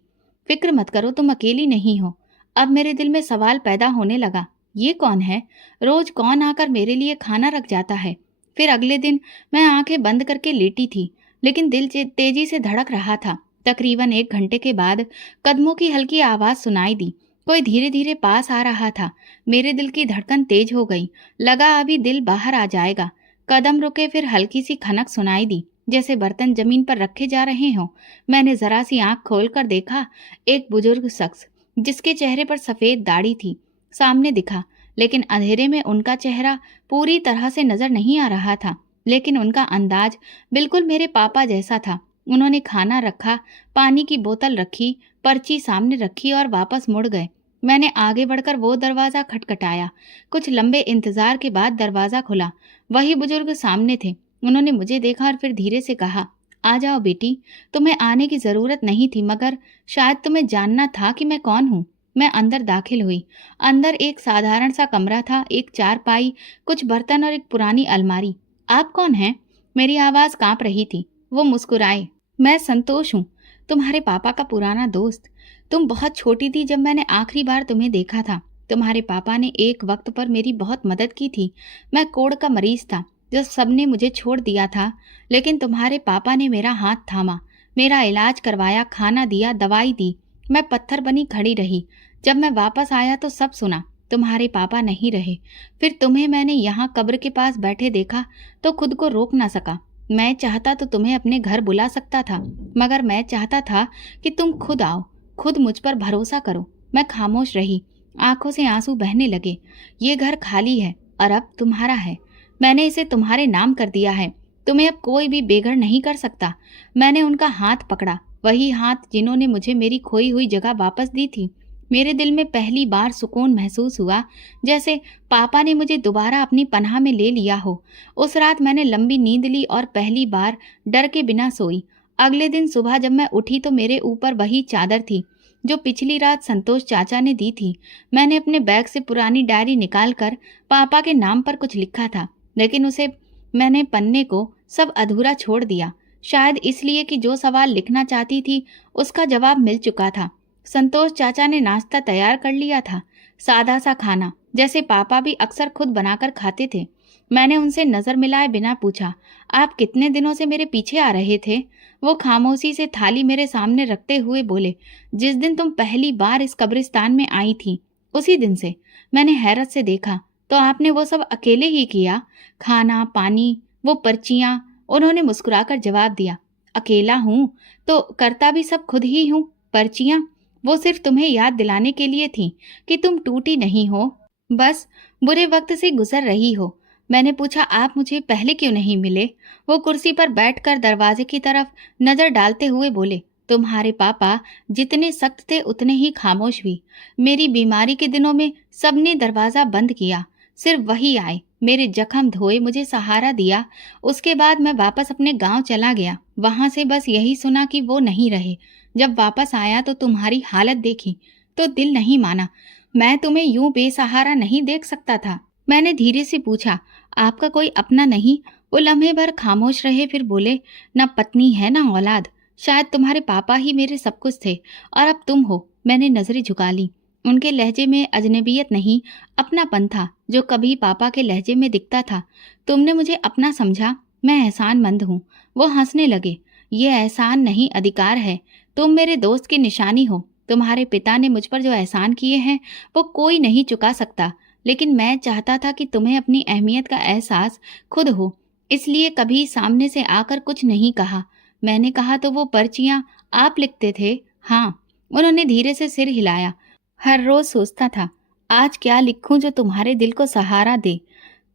फिक्र मत करो, तुम अकेली नहीं हो। अब मेरे दिल में सवाल पैदा होने लगा, ये कौन है? रोज कौन आकर मेरे लिए खाना रख जाता है? फिर अगले दिन मैं आंखें बंद करके लेटी थी, लेकिन दिल तेजी से धड़क रहा था। तकरीबन 1 घंटे के बाद कदमों की हल्की आवाज सुनाई दी। कोई धीरे धीरे पास आ रहा था। मेरे दिल की धड़कन तेज हो गई, लगा अभी दिल बाहर आ जाएगा। कदम रुके, फिर हल्की सी खनक सुनाई दी, जैसे बर्तन जमीन पर रखे जा रहे हों। मैंने जरा सी आंख खोलकर देखा। एक बुजुर्ग शख्स जिसके चेहरे पर सफेद दाढ़ी थी सामने दिखा, लेकिन अंधेरे में उनका चेहरा पूरी तरह से नजर नहीं आ रहा था। लेकिन उनका अंदाज बिल्कुल मेरे पापा जैसा था। उन्होंने खाना रखा, पानी की बोतल रखी, पर्ची सामने रखी और वापस मुड़ गए। मैंने आगे बढ़कर वो दरवाजा खटखटाया। कुछ लंबे इंतजार के बाद दरवाजा खुला। वही बुजुर्ग सामने थे। उन्होंने मुझे देखा और फिर धीरे से कहा, आ जाओ बेटी, तुम्हें आने की जरूरत नहीं थी, मगर शायद तुम्हें जानना था कि मैं कौन हूँ। मैं अंदर दाखिल हुई। अंदर एक साधारण सा कमरा था, एक चारपाई, कुछ बर्तन और एक पुरानी अलमारी। आप कौन हैं? मेरी आवाज कांप रही थी। वो मुस्कुराए। मैं संतोष हूँ, तुम्हारे पापा का पुराना दोस्त। तुम बहुत छोटी थी जब मैंने आखिरी बार तुम्हें देखा था। तुम्हारे पापा ने एक वक्त पर मेरी बहुत मदद की थी। मैं कोढ़ का मरीज था, जब सबने मुझे छोड़ दिया था, लेकिन तुम्हारे पापा ने मेरा हाथ थामा, मेरा इलाज करवाया, खाना दिया, दवाई दी। मैं पत्थर बनी खड़ी रही। जब मैं वापस आया तो सब सुना। तुम्हारे पापा नहीं रहे। फिर तुम्हें मैंने यहाँ कब्र के पास बैठे देखा तो खुद को रोक ना सका। मैं चाहता तो तुम्हें अपने घर बुला सकता था, मगर मैं चाहता था कि तुम खुद आओ, खुद मुझ पर भरोसा करो। मैं खामोश रही। आंखों से आंसू बहने लगे। ये घर खाली है और अब तुम्हारा है। मैंने इसे तुम्हारे नाम कर दिया है। तुम्हें अब कोई भी बेघर नहीं कर सकता। मैंने उनका हाथ पकड़ा, वही हाथ जिन्होंने मुझे मेरी खोई हुई जगह वापस दी थी। मेरे दिल में पहली बार सुकून महसूस हुआ, जैसे पापा ने मुझे दोबारा अपनी पनाह में ले लिया हो। उस रात मैंने लंबी नींद ली और पहली बार डर के बिना सोई। अगले दिन सुबह जब मैं उठी तो मेरे ऊपर वही चादर थी जो पिछली रात संतोष चाचा ने दी थी। मैंने अपने बैग से पुरानी डायरी निकालकर पापा के नाम पर कुछ लिखा था, लेकिन उसे मैंने पन्ने को सब अधूरा छोड़ दिया। शायद इसलिए कि जो सवाल लिखना चाहती थी उसका जवाब मिल चुका था। संतोष चाचा ने नाश्ता तैयार कर लिया था, सादा सा खाना, जैसे पापा भी अक्सर खुद बनाकर खाते थे। मैंने उनसे नजर मिलाए बिना पूछा, आप कितने दिनों से मेरे पीछे आ रहे थे? वो खामोशी से थाली मेरे सामने रखते हुए बोले, जिस दिन तुम पहली बार इस कब्रिस्तान में आई थी उसी दिन से। मैंने हैरत से देखा, तो आपने वो सब अकेले ही किया? खाना, पानी, वो पर्चियां? उन्होंने मुस्कुराकर जवाब दिया, अकेला हूं तो करता भी सब खुद ही हूं। पर्चियां वो सिर्फ तुम्हें याद दिलाने के लिए थी कि तुम टूटी नहीं हो, बस बुरे वक्त से गुजर रही हो। मैंने पूछा, आप मुझे पहले क्यों नहीं मिले? वो कुर्सी पर बैठकर दरवाजे की तरफ नजर डालते हुए बोले, तुम्हारे पापा जितने सख्त थे उतने ही खामोश भी। मेरी बीमारी के दिनों में सबने दरवाजा बंद किया, सिर्फ वही आए, मेरे जख्म धोए, मुझे सहारा दिया। उसके बाद मैं वापस अपने गांव चला गया। वहां से बस यही सुना कि वो नहीं रहे। जब वापस आया तो तुम्हारी हालत देखी तो दिल नहीं माना। मैं तुम्हें यूं बेसहारा नहीं देख सकता था। मैंने धीरे से पूछा, आपका कोई अपना नहीं? वो लम्हे भर खामोश रहे, फिर बोले, ना पत्नी है ना औलाद। शायद तुम्हारे पापा ही मेरे सब कुछ थे और अब तुम हो। मैंने नजरें झुका ली। उनके लहजे में अजनबियत नहीं, अपनापन था जो कभी पापा के लहजे में दिखता था। तुमने मुझे अपना समझा, मैं एहसानमंद हूँ। वो हंसने लगे, ये एहसान नहीं, अधिकार है। तुम मेरे दोस्त की निशानी हो। तुम्हारे पिता ने मुझ पर जो एहसान किए हैं वो कोई नहीं चुका सकता, लेकिन मैं चाहता था कि तुम्हें अपनी अहमियत का एहसास खुद हो, इसलिए कभी सामने से आकर कुछ नहीं कहा। मैंने कहा, तो वो पर्चियां आप लिखते थे? हाँ। उन्होंने धीरे से सिर हिलाया। हर रोज सोचता था, आज क्या लिखूं जो तुम्हारे दिल को सहारा दे।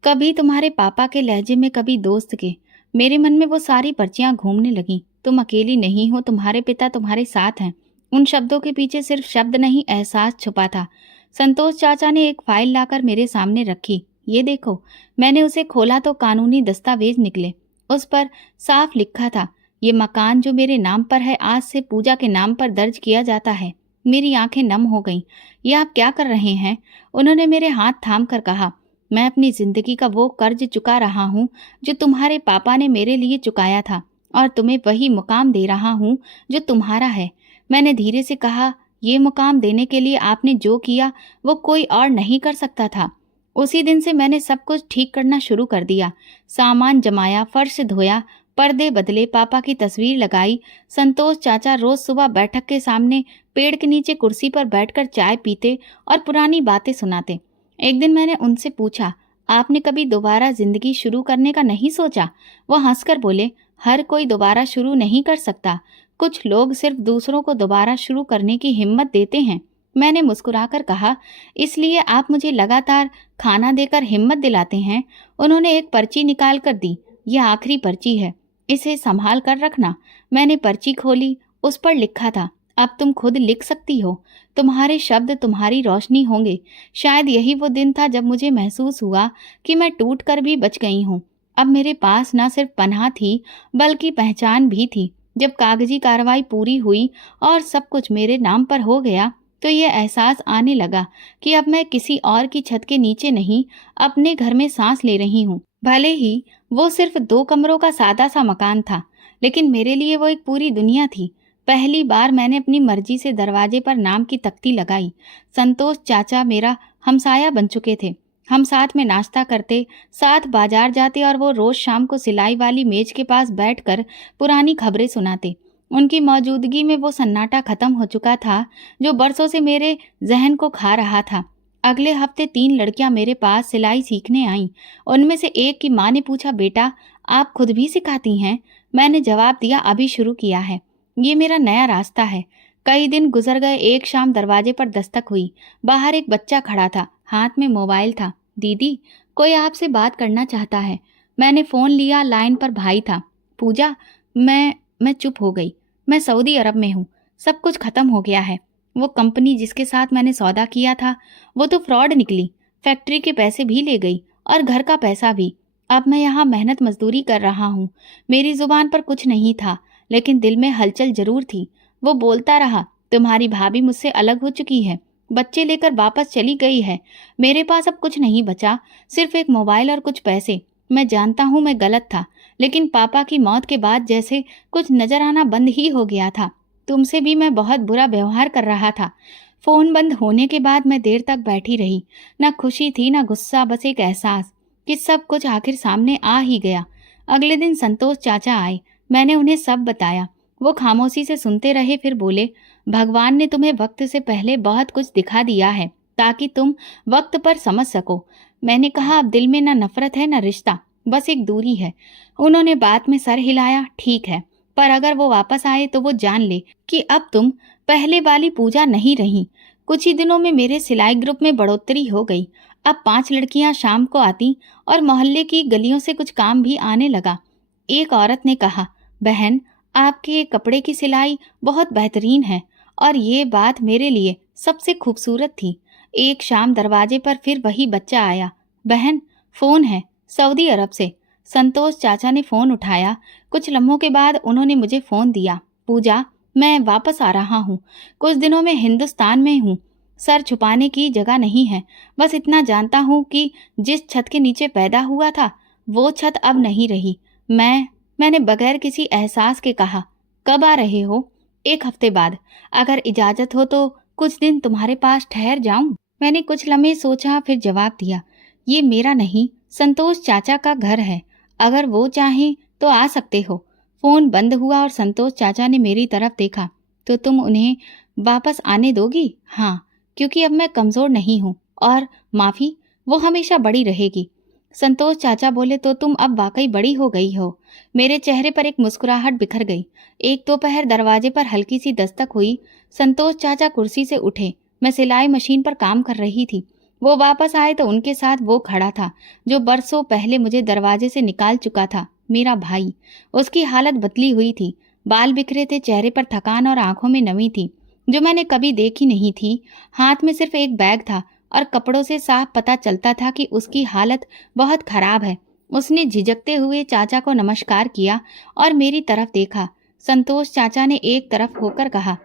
कभी तुम्हारे पापा के लहजे में, कभी दोस्त के। मेरे मन में वो सारी पर्चियां घूमने लगीं। तुम अकेली नहीं हो, तुम्हारे पिता तुम्हारे साथ हैं। उन शब्दों के पीछे सिर्फ शब्द नहीं, एहसास छुपा था। संतोष चाचा ने एक फाइल लाकर मेरे सामने रखी। ये देखो। मैंने उसे खोला तो कानूनी दस्तावेज निकले। उस पर साफ लिखा था, ये मकान जो मेरे नाम पर है आज से पूजा के नाम पर दर्ज किया जाता है। मेरी आंखें नम हो गईं। ये आप क्या कर रहे हैं? उन्होंने मेरे हाथ थाम कर कहा, मैं अपनी जिंदगी का वो कर्ज चुका रहा हूँ जो तुम्हारे पापा ने मेरे लिए चुकाया था, और तुम्हें वही मुकाम दे रहा हूँ जो तुम्हारा है। मैंने धीरे से कहा, ये मुकाम देने के लिए आपने जो किया वो कोई और नहीं कर सकता था। उसी दिन से मैंने सब कुछ ठीक करना शुरू कर दिया। सामान जमाया, फर्श धोया, पर्दे बदले, पापा की तस्वीर लगाई। संतोष चाचा रोज सुबह बैठक के सामने पेड़ के नीचे कुर्सी पर बैठकर चाय पीते और पुरानी बातें सुनाते। एक दिन मैंने उनसे पूछा, आपने कभी दोबारा जिंदगी शुरू करने का नहीं सोचा? वो हंसकर बोले, हर कोई दोबारा शुरू नहीं कर सकता, कुछ लोग सिर्फ दूसरों को दोबारा शुरू करने की हिम्मत देते हैं। मैंने मुस्कुराकर कहा, इसलिए आप मुझे लगातार खाना देकर हिम्मत दिलाते हैं। उन्होंने एक पर्ची निकाल कर दी, यह आखिरी पर्ची है, इसे संभाल कर रखना। मैंने पर्ची खोली, उस पर लिखा था, अब तुम खुद लिख सकती हो, तुम्हारे शब्द तुम्हारी रोशनी होंगे। शायद यही वो दिन था जब मुझे महसूस हुआ कि मैं टूट कर भी बच गई हूँ। अब मेरे पास न सिर्फ पनाह थी बल्कि पहचान भी थी। जब कागजी कार्रवाई पूरी हुई और सब कुछ मेरे नाम पर हो गया तो ये एहसास आने लगा कि अब मैं किसी और की छत के नीचे नहीं, अपने घर में सांस ले रही हूँ। भले ही वो सिर्फ 2 कमरों का सादा सा मकान था, लेकिन मेरे लिए वो एक पूरी दुनिया थी। पहली बार मैंने अपनी मर्जी से दरवाजे पर नाम की तख्ती लगाई। संतोष चाचा मेरा हमसाया बन चुके थे। हम साथ में नाश्ता करते, साथ बाजार जाते और वो रोज शाम को सिलाई वाली मेज के पास बैठकर पुरानी खबरें सुनाते। उनकी मौजूदगी में वो सन्नाटा खत्म हो चुका था जो बरसों से मेरे जहन को खा रहा था। अगले हफ्ते 3 लड़कियां मेरे पास सिलाई सीखने आईं। उनमें से एक की माँ ने पूछा, बेटा आप खुद भी सिखाती हैं? मैंने जवाब दिया, अभी शुरू किया है, ये मेरा नया रास्ता है। कई दिन गुजर गए। एक शाम दरवाजे पर दस्तक हुई। बाहर एक बच्चा खड़ा था, हाथ में मोबाइल था। दीदी, कोई आपसे बात करना चाहता है। मैंने फ़ोन लिया, लाइन पर भाई था। पूजा, मैं चुप हो गई। मैं सऊदी अरब में हूँ। सब कुछ खत्म हो गया है। वो कंपनी जिसके साथ मैंने सौदा किया था, वो तो फ्रॉड निकली। फैक्ट्री के पैसे भी ले गई और घर का पैसा भी। अब मैं यहाँ मेहनत मजदूरी कर रहा हूँ। मेरी जुबान पर कुछ नहीं था, लेकिन दिल में हलचल जरूर थी। वो बोलता रहा, तुम्हारी भाभी मुझसे अलग हो चुकी है, बच्चे लेकर वापस चली गई है। मेरे पास अब कुछ नहीं बचा, सिर्फ एक मोबाइल और कुछ पैसे। मैं जानता हूँ मैं गलत था, लेकिन पापा की मौत के बाद जैसे कुछ नजर आना बंद ही हो गया था। तुमसे भी मैं बहुत बुरा व्यवहार कर रहा था। फोन बंद होने के बाद मैं देर तक बैठी रही। ना खुशी थी ना गुस्सा, बस एक एहसास कि सब कुछ आखिर सामने आ ही गया। अगले दिन संतोष चाचा आए। मैंने उन्हें सब बताया। वो खामोशी से सुनते रहे, फिर बोले, भगवान ने तुम्हें वक्त से पहले बहुत कुछ दिखा दिया है ताकि तुम वक्त पर समझ सको। मैंने कहा, अब दिल में ना नफरत है ना रिश्ता, बस एक दूरी है। उन्होंने बात में सर हिलाया। ठीक है, पर अगर वो वापस आए तो वो जान ले कि अब तुम पहले वाली पूजा नहीं रही। कुछ ही दिनों में मेरे सिलाई ग्रुप में बढ़ोतरी हो गई। अब 5 लड़कियां शाम को आती और मोहल्ले की गलियों से कुछ काम भी आने लगा। एक औरत ने कहा, बहन, आपके कपड़े की सिलाई बहुत बेहतरीन है। और ये बात मेरे लिए सबसे खूबसूरत थी। एक शाम दरवाजे पर फिर वही बच्चा आया। बहन, फोन है, सऊदी अरब से। संतोष चाचा ने फोन उठाया। कुछ लम्हों के बाद उन्होंने मुझे फोन दिया। पूजा, मैं वापस आ रहा हूँ। कुछ दिनों में हिंदुस्तान में हूँ। सर छुपाने की जगह नहीं है। बस इतना जानता हूँ कि जिस छत के नीचे पैदा हुआ था, वो छत अब नहीं रही। मैंने बगैर किसी एहसास के कहा, कब आ रहे हो? 1 हफ्ते बाद। अगर इजाजत हो तो कुछ दिन तुम्हारे पास ठहर जाऊं? मैंने कुछ लम्हे सोचा, फिर जवाब दिया, ये मेरा नहीं, संतोष चाचा का घर है। अगर वो चाहें तो आ सकते हो। फोन बंद हुआ और संतोष चाचा ने मेरी तरफ देखा। तो तुम उन्हें वापस आने दोगी? हाँ, क्योंकि अब मैं कमजोर नहीं हूँ। और माफी, वो हमेशा बड़ी रहेगी। संतोष चाचा बोले, तो तुम अब वाकई बड़ी हो गई हो। मेरे चेहरे पर एक मुस्कुराहट बिखर गई। एक दोपहर दरवाजे पर हल्की सी दस्तक हुई। संतोष चाचा कुर्सी से उठे। मैं सिलाई मशीन पर काम कर रही थी। वो वापस आए तो उनके साथ वो खड़ा था जो बरसों पहले मुझे दरवाजे से निकाल चुका था, मेरा भाई। उसकी हालत बदली हुई थी। बाल बिखरे थे, चेहरे पर थकान और आंखों में नमी थी जो मैंने कभी देखी नहीं थी। हाथ में सिर्फ एक बैग था और कपड़ों से साफ पता चलता था कि उसकी हालत बहुत खराब है। उसने झिझकते हुए चाचा को नमस्कार किया और मेरी तरफ देखा। संतोष चाचा ने एक तरफ होकर कहा,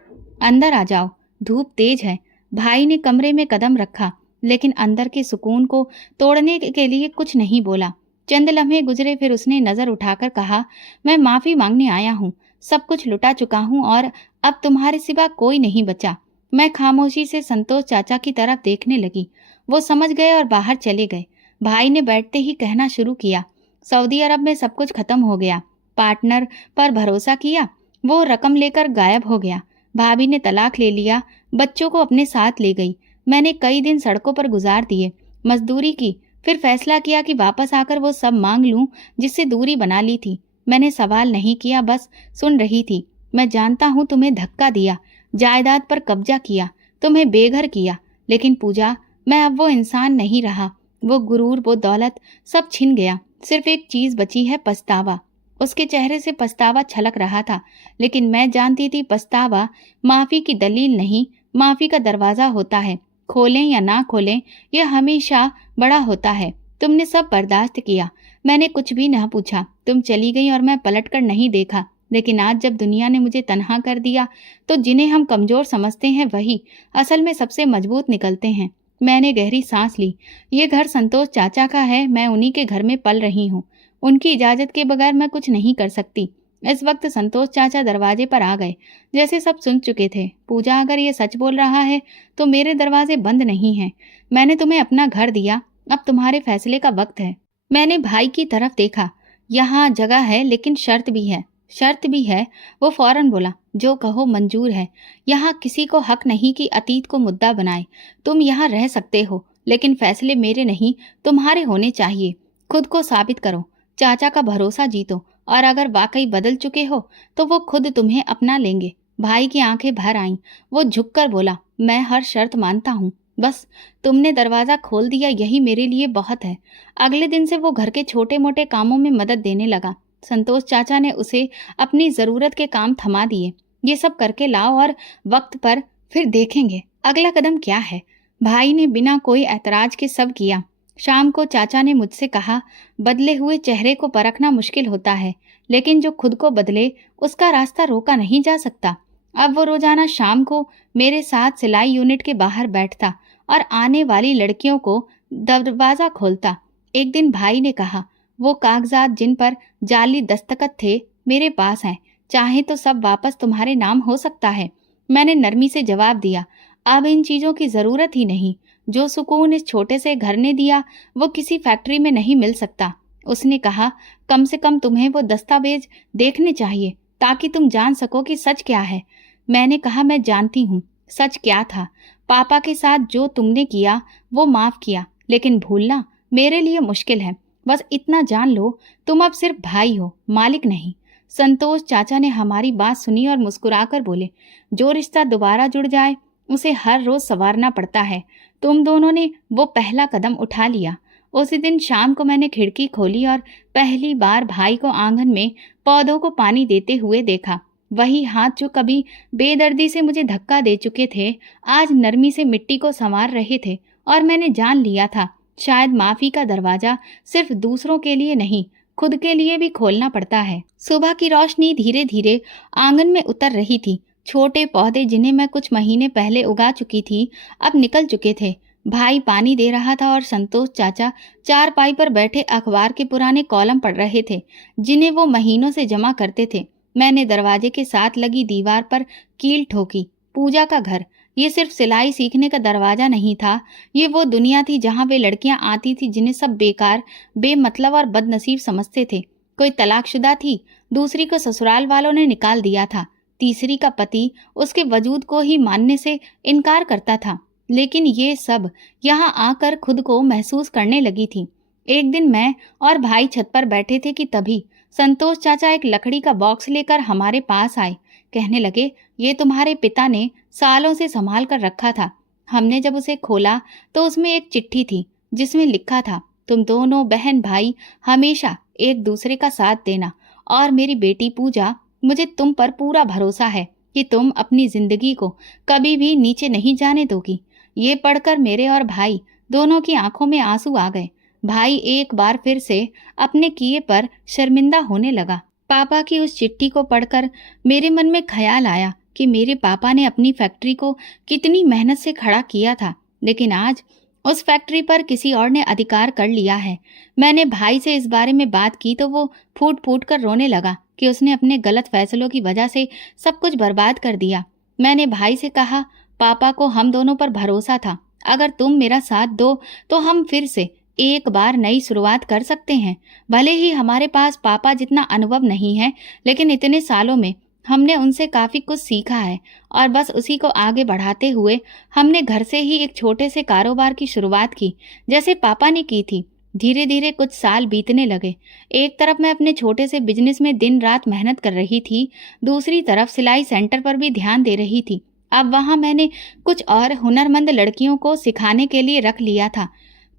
अंदर आ जाओ, धूप तेज है। भाई ने कमरे में कदम रखा, लेकिन अंदर के सुकून को तोड़ने के लिए कुछ नहीं बोला। चंद लम्हे गुजरे, फिर उसने नजर उठाकर कहा, मैं माफी मांगने आया हूँ। सब कुछ लुटा चुका हूँ और अब तुम्हारे सिवा कोई नहीं बचा। मैं खामोशी से संतोष चाचा की तरफ देखने लगी। वो समझ गए और बाहर चले गए। भाई ने बैठते ही कहना शुरू किया, सऊदी अरब में सब कुछ खत्म हो गया। पार्टनर पर भरोसा किया, वो रकम लेकर गायब हो गया। भाभी ने तलाक ले लिया, बच्चों को अपने साथ ले गई। मैंने कई दिन सड़कों पर गुजार दिए, मजदूरी की, फिर फैसला किया कि वापस आकर वो सब मांग लूं जिससे दूरी बना ली थी। मैंने सवाल नहीं किया, बस सुन रही थी। मैं जानता हूँ तुम्हें धक्का दिया, जायदाद पर कब्जा किया, तुम्हें बेघर किया, लेकिन पूजा, मैं अब वो इंसान नहीं रहा। वो गुरूर, वो दौलत, सब छिन गया। सिर्फ एक चीज बची है, पछतावा। उसके चेहरे से पछतावा छलक रहा था, लेकिन मैं जानती थी पछतावा माफी की दलील नहीं, माफी का दरवाजा होता है। खोलें या ना खोलें, यह हमेशा बड़ा होता है। तुमने सब बर्दाश्त किया, मैंने कुछ भी न पूछा। तुम चली गई और मैं पलटकर नहीं देखा। लेकिन आज जब दुनिया ने मुझे तन्हा कर दिया, तो जिन्हें हम कमजोर समझते हैं वही असल में सबसे मजबूत निकलते हैं। मैंने गहरी सांस ली। ये घर संतोष चाचा का है, मैं उन्हीं के घर में पल रही हूँ। उनकी इजाजत के बगैर मैं कुछ नहीं कर सकती। इस वक्त संतोष चाचा दरवाजे पर आ गए, जैसे सब सुन चुके थे। पूजा, अगर ये सच बोल रहा है तो मेरे दरवाजे बंद नहीं हैं। मैंने तुम्हें अपना घर दिया, अब तुम्हारे फैसले का वक्त है। मैंने भाई की तरफ देखा। यहाँ जगह है, लेकिन शर्त भी है। शर्त भी है? वो फौरन बोला, जो कहो मंजूर है। यहाँ किसी को हक नहीं कि अतीत को मुद्दा बनाए। तुम यहाँ रह सकते हो, लेकिन फैसले मेरे नहीं तुम्हारे होने चाहिए। खुद को साबित करो, चाचा का भरोसा जीतो, और अगर वाकई बदल चुके हो तो वो खुद तुम्हें अपना लेंगे। भाई की आंखें भर आईं। वो झुककर बोला, मैं हर शर्त मानता हूँ, बस तुमने दरवाजा खोल दिया यही मेरे लिए बहुत है। अगले दिन से वो घर के छोटे मोटे कामों में मदद देने लगा। संतोष चाचा ने उसे अपनी जरूरत के काम थमा दिए। ये सब करके लाओ और वक्त पर, फिर देखेंगे अगला कदम क्या है। भाई ने बिना कोई ऐतराज के सब किया। शाम को चाचा ने मुझसे कहा, बदले हुए चेहरे को परखना मुश्किल होता है, लेकिन जो खुद को बदले उसका रास्ता रोका नहीं जा सकता। अब वो रोजाना शाम को मेरे साथ सिलाई यूनिट के बाहर बैठता और आने वाली लड़कियों को दरवाजा खोलता। एक दिन भाई ने कहा, वो कागजात जिन पर जाली दस्तखत थे मेरे पास हैं, चाहे तो सब वापस तुम्हारे नाम हो सकता है। मैंने नरमी से जवाब दिया, अब इन चीजों की जरूरत ही नहीं। जो सुकून इस छोटे से घर ने दिया वो किसी फैक्ट्री में नहीं मिल सकता। उसने कहा, कम से कम तुम्हें वो दस्तावेज देखने चाहिए ताकि तुम जान सको कि सच क्या है। मैंने कहा, मैं जानती हूँ सच क्या था। पापा के साथ जो तुमने किया वो माफ किया, लेकिन भूलना मेरे लिए मुश्किल है। बस इतना जान लो, तुम अब सिर्फ भाई हो, मालिक नहीं। संतोष चाचा ने हमारी बात सुनी और मुस्कुराकर बोले, जो रिश्ता दोबारा जुड़ जाए उसे हर रोज संवारना पड़ता है। तुम दोनों ने वो पहला कदम उठा लिया। उसी दिन शाम को मैंने खिड़की खोली और पहली बार भाई को आंगन में पौधों को पानी देते हुए देखा। वही हाथ जो कभी बेदर्दी से मुझे धक्का दे चुके थे, आज नरमी से मिट्टी को संवार रहे थे। और मैंने जान लिया था, शायद माफी का दरवाजा सिर्फ दूसरों के लिए नहीं, खुद के लिए भी खोलना पड़ता है। सुबह की रोशनी धीरे धीरे आंगन में उतर रही थी। छोटे पौधे जिन्हें मैं कुछ महीने पहले उगा चुकी थी अब निकल चुके थे। भाई पानी दे रहा था और संतोष चाचा चारपाई पर बैठे अखबार के पुराने कॉलम पढ़ रहे थे, जिन्हें वो महीनों से जमा करते थे। मैंने दरवाजे के साथ लगी दीवार पर कील ठोकी। पूजा का घर। ये सिर्फ सिलाई सीखने का दरवाजा नहीं था, ये वो दुनिया थी जहाँ वे लड़कियां आती थी जिन्हें सब बेकार, बेमतलब और बदनसीब समझते थे। कोई तलाकशुदा थी, दूसरी को ससुराल वालों ने निकाल दिया था, तीसरी का पति उसके वजूद को ही मानने से इनकार करता था। लेकिन ये सब यहाँ आकर खुद को महसूस करने लगी थी। एक दिन मैं और भाई छत पर बैठे थे कि तभी संतोष चाचा एक लकड़ी का बॉक्स लेकर हमारे पास आए। कहने लगे, ये तुम्हारे पिता ने सालों से संभाल कर रखा था। हमने जब उसे खोला तो उसमें एक चिट्ठी थी जिसमें लिखा था, तुम दोनों बहन भाई हमेशा एक दूसरे का साथ देना, और मेरी बेटी पूजा, मुझे तुम पर पूरा भरोसा है कि तुम अपनी जिंदगी को कभी भी नीचे नहीं जाने दोगी। ये पढ़कर मेरे और भाई दोनों की आंखों में आंसू आ गए। भाई एक बार फिर से अपने किए पर शर्मिंदा होने लगा। पापा की उस चिट्ठी को पढ़कर मेरे मन में ख्याल आया कि मेरे पापा ने अपनी फैक्ट्री को कितनी मेहनत से खड़ा किया था, लेकिन आज उस फैक्ट्री पर किसी और ने अधिकार कर लिया है। मैंने भाई से इस बारे में बात की तो वो फूट फूट कर रोने लगा कि उसने अपने गलत फैसलों की वजह से सब कुछ बर्बाद कर दिया। मैंने भाई से कहा, पापा को हम दोनों पर भरोसा था, अगर तुम मेरा साथ दो तो हम फिर से एक बार नई शुरुआत कर सकते हैं। भले ही हमारे पास पापा जितना अनुभव नहीं है, लेकिन इतने सालों में हमने उनसे काफी कुछ सीखा है और बस उसी को आगे बढ़ाते हुए हमने घर से ही एक छोटे से कारोबार की शुरुआत की, जैसे पापा ने की थी। धीरे धीरे कुछ साल बीतने लगे। एक तरफ मैं अपने छोटे से बिजनेस में दिन रात मेहनत कर रही थी, दूसरी तरफ सिलाई सेंटर पर भी ध्यान दे रही थी। अब वहां मैंने कुछ और हुनरमंद लड़कियों को सिखाने के लिए रख लिया था।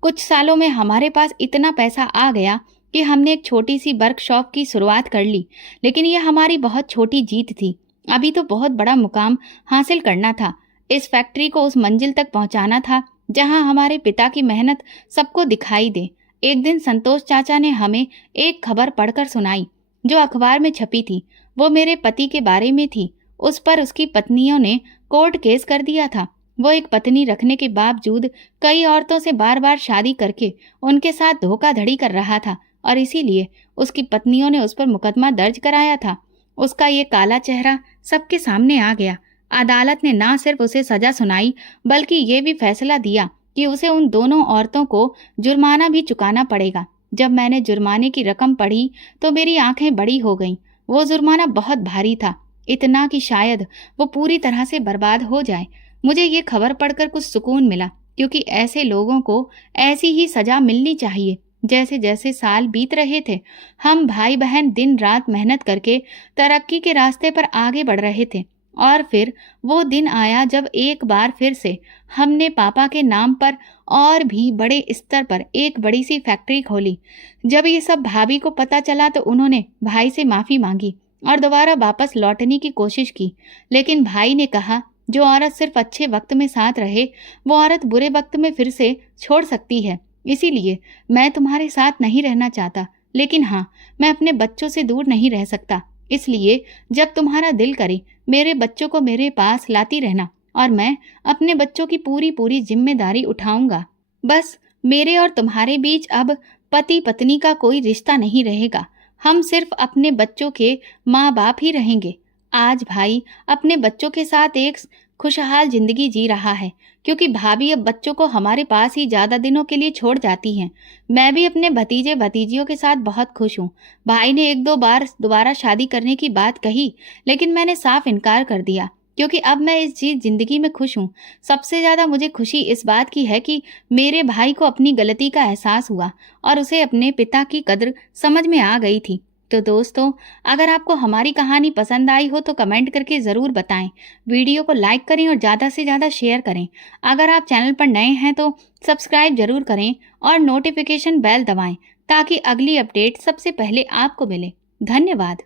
कुछ सालों में हमारे पास इतना पैसा आ गया कि हमने एक छोटी सी वर्कशॉप की शुरुआत कर ली, लेकिन यह हमारी बहुत छोटी जीत थी। अभी तो बहुत बड़ा मुकाम हासिल करना था। इस फैक्ट्री को उस मंजिल तक पहुंचाना था जहां हमारे पिता की मेहनत सबको दिखाई दे। एक दिन संतोष चाचा ने हमें एक खबर पढ़कर सुनाई जो अखबार में छपी थी। वो मेरे पति के बारे में थी। उस पर उसकी पत्नियों ने कोर्ट केस कर दिया था। वो एक पत्नी रखने के बावजूद कई औरतों से बार बार शादी करके उनके साथ धोखाधड़ी कर रहा था और इसीलिए उसकी पत्नियों ने उस पर मुकदमा दर्ज कराया था। उसका ये काला चेहरा सबके सामने आ गया। अदालत ने ना सिर्फ उसे सजा सुनाई बल्कि ये भी फैसला दिया कि उसे उन दोनों औरतों को जुर्माना भी चुकाना पड़ेगा। जब मैंने जुर्माने की रकम पढ़ी तो मेरी आंखें बड़ी हो गईं। वो जुर्माना बहुत भारी था, इतना कि शायद वो पूरी तरह से बर्बाद हो जाए। मुझे ये खबर पढ़कर कुछ सुकून मिला, क्योंकि ऐसे लोगों को ऐसी ही सजा मिलनी चाहिए। जैसे जैसे साल बीत रहे थे, हम भाई बहन दिन रात मेहनत करके तरक्की के रास्ते पर आगे बढ़ रहे थे। और फिर वो दिन आया जब एक बार फिर से हमने पापा के नाम पर और भी बड़े स्तर पर एक बड़ी सी फैक्ट्री खोली। जब ये सब भाभी को पता चला तो उन्होंने भाई से माफ़ी मांगी और दोबारा वापस लौटने की कोशिश की। लेकिन भाई ने कहा, जो औरत सिर्फ अच्छे वक्त में साथ रहे, वो औरत बुरे वक्त में फिर से छोड़ सकती है। इसीलिए मैं तुम्हारे साथ नहीं रहना चाहता, लेकिन हाँ, मैं अपने बच्चों से दूर नहीं रह सकता। इसलिए जब तुम्हारा दिल करे, मेरे बच्चों को मेरे पास लाती रहना और मैं अपने बच्चों की पूरी पूरी जिम्मेदारी उठाऊंगा। बस मेरे और तुम्हारे बीच अब पति पत्नी का कोई रिश्ता नहीं रहेगा। हम सिर्फ अपने बच्चों के माँ बाप ही रहेंगे। आज भाई अपने बच्चों के साथ एक खुशहाल जिंदगी जी रहा है, क्योंकि भाभी अब बच्चों को हमारे पास ही ज्यादा दिनों के लिए छोड़ जाती हैं। मैं भी अपने भतीजे भतीजियों के साथ बहुत खुश हूँ। भाई ने एक दो बार दोबारा शादी करने की बात कही, लेकिन मैंने साफ इनकार कर दिया, क्योंकि अब मैं इस जिंदगी में खुश हूँ। सबसे ज्यादा मुझे खुशी इस बात की है कि मेरे भाई को अपनी गलती का एहसास हुआ और उसे अपने पिता की कद्र समझ में आ गई थी। तो दोस्तों, अगर आपको हमारी कहानी पसंद आई हो तो कमेंट करके ज़रूर बताएं। वीडियो को लाइक करें और ज़्यादा से ज़्यादा शेयर करें। अगर आप चैनल पर नए हैं तो सब्सक्राइब जरूर करें और नोटिफिकेशन बेल दबाएं, ताकि अगली अपडेट सबसे पहले आपको मिले। धन्यवाद।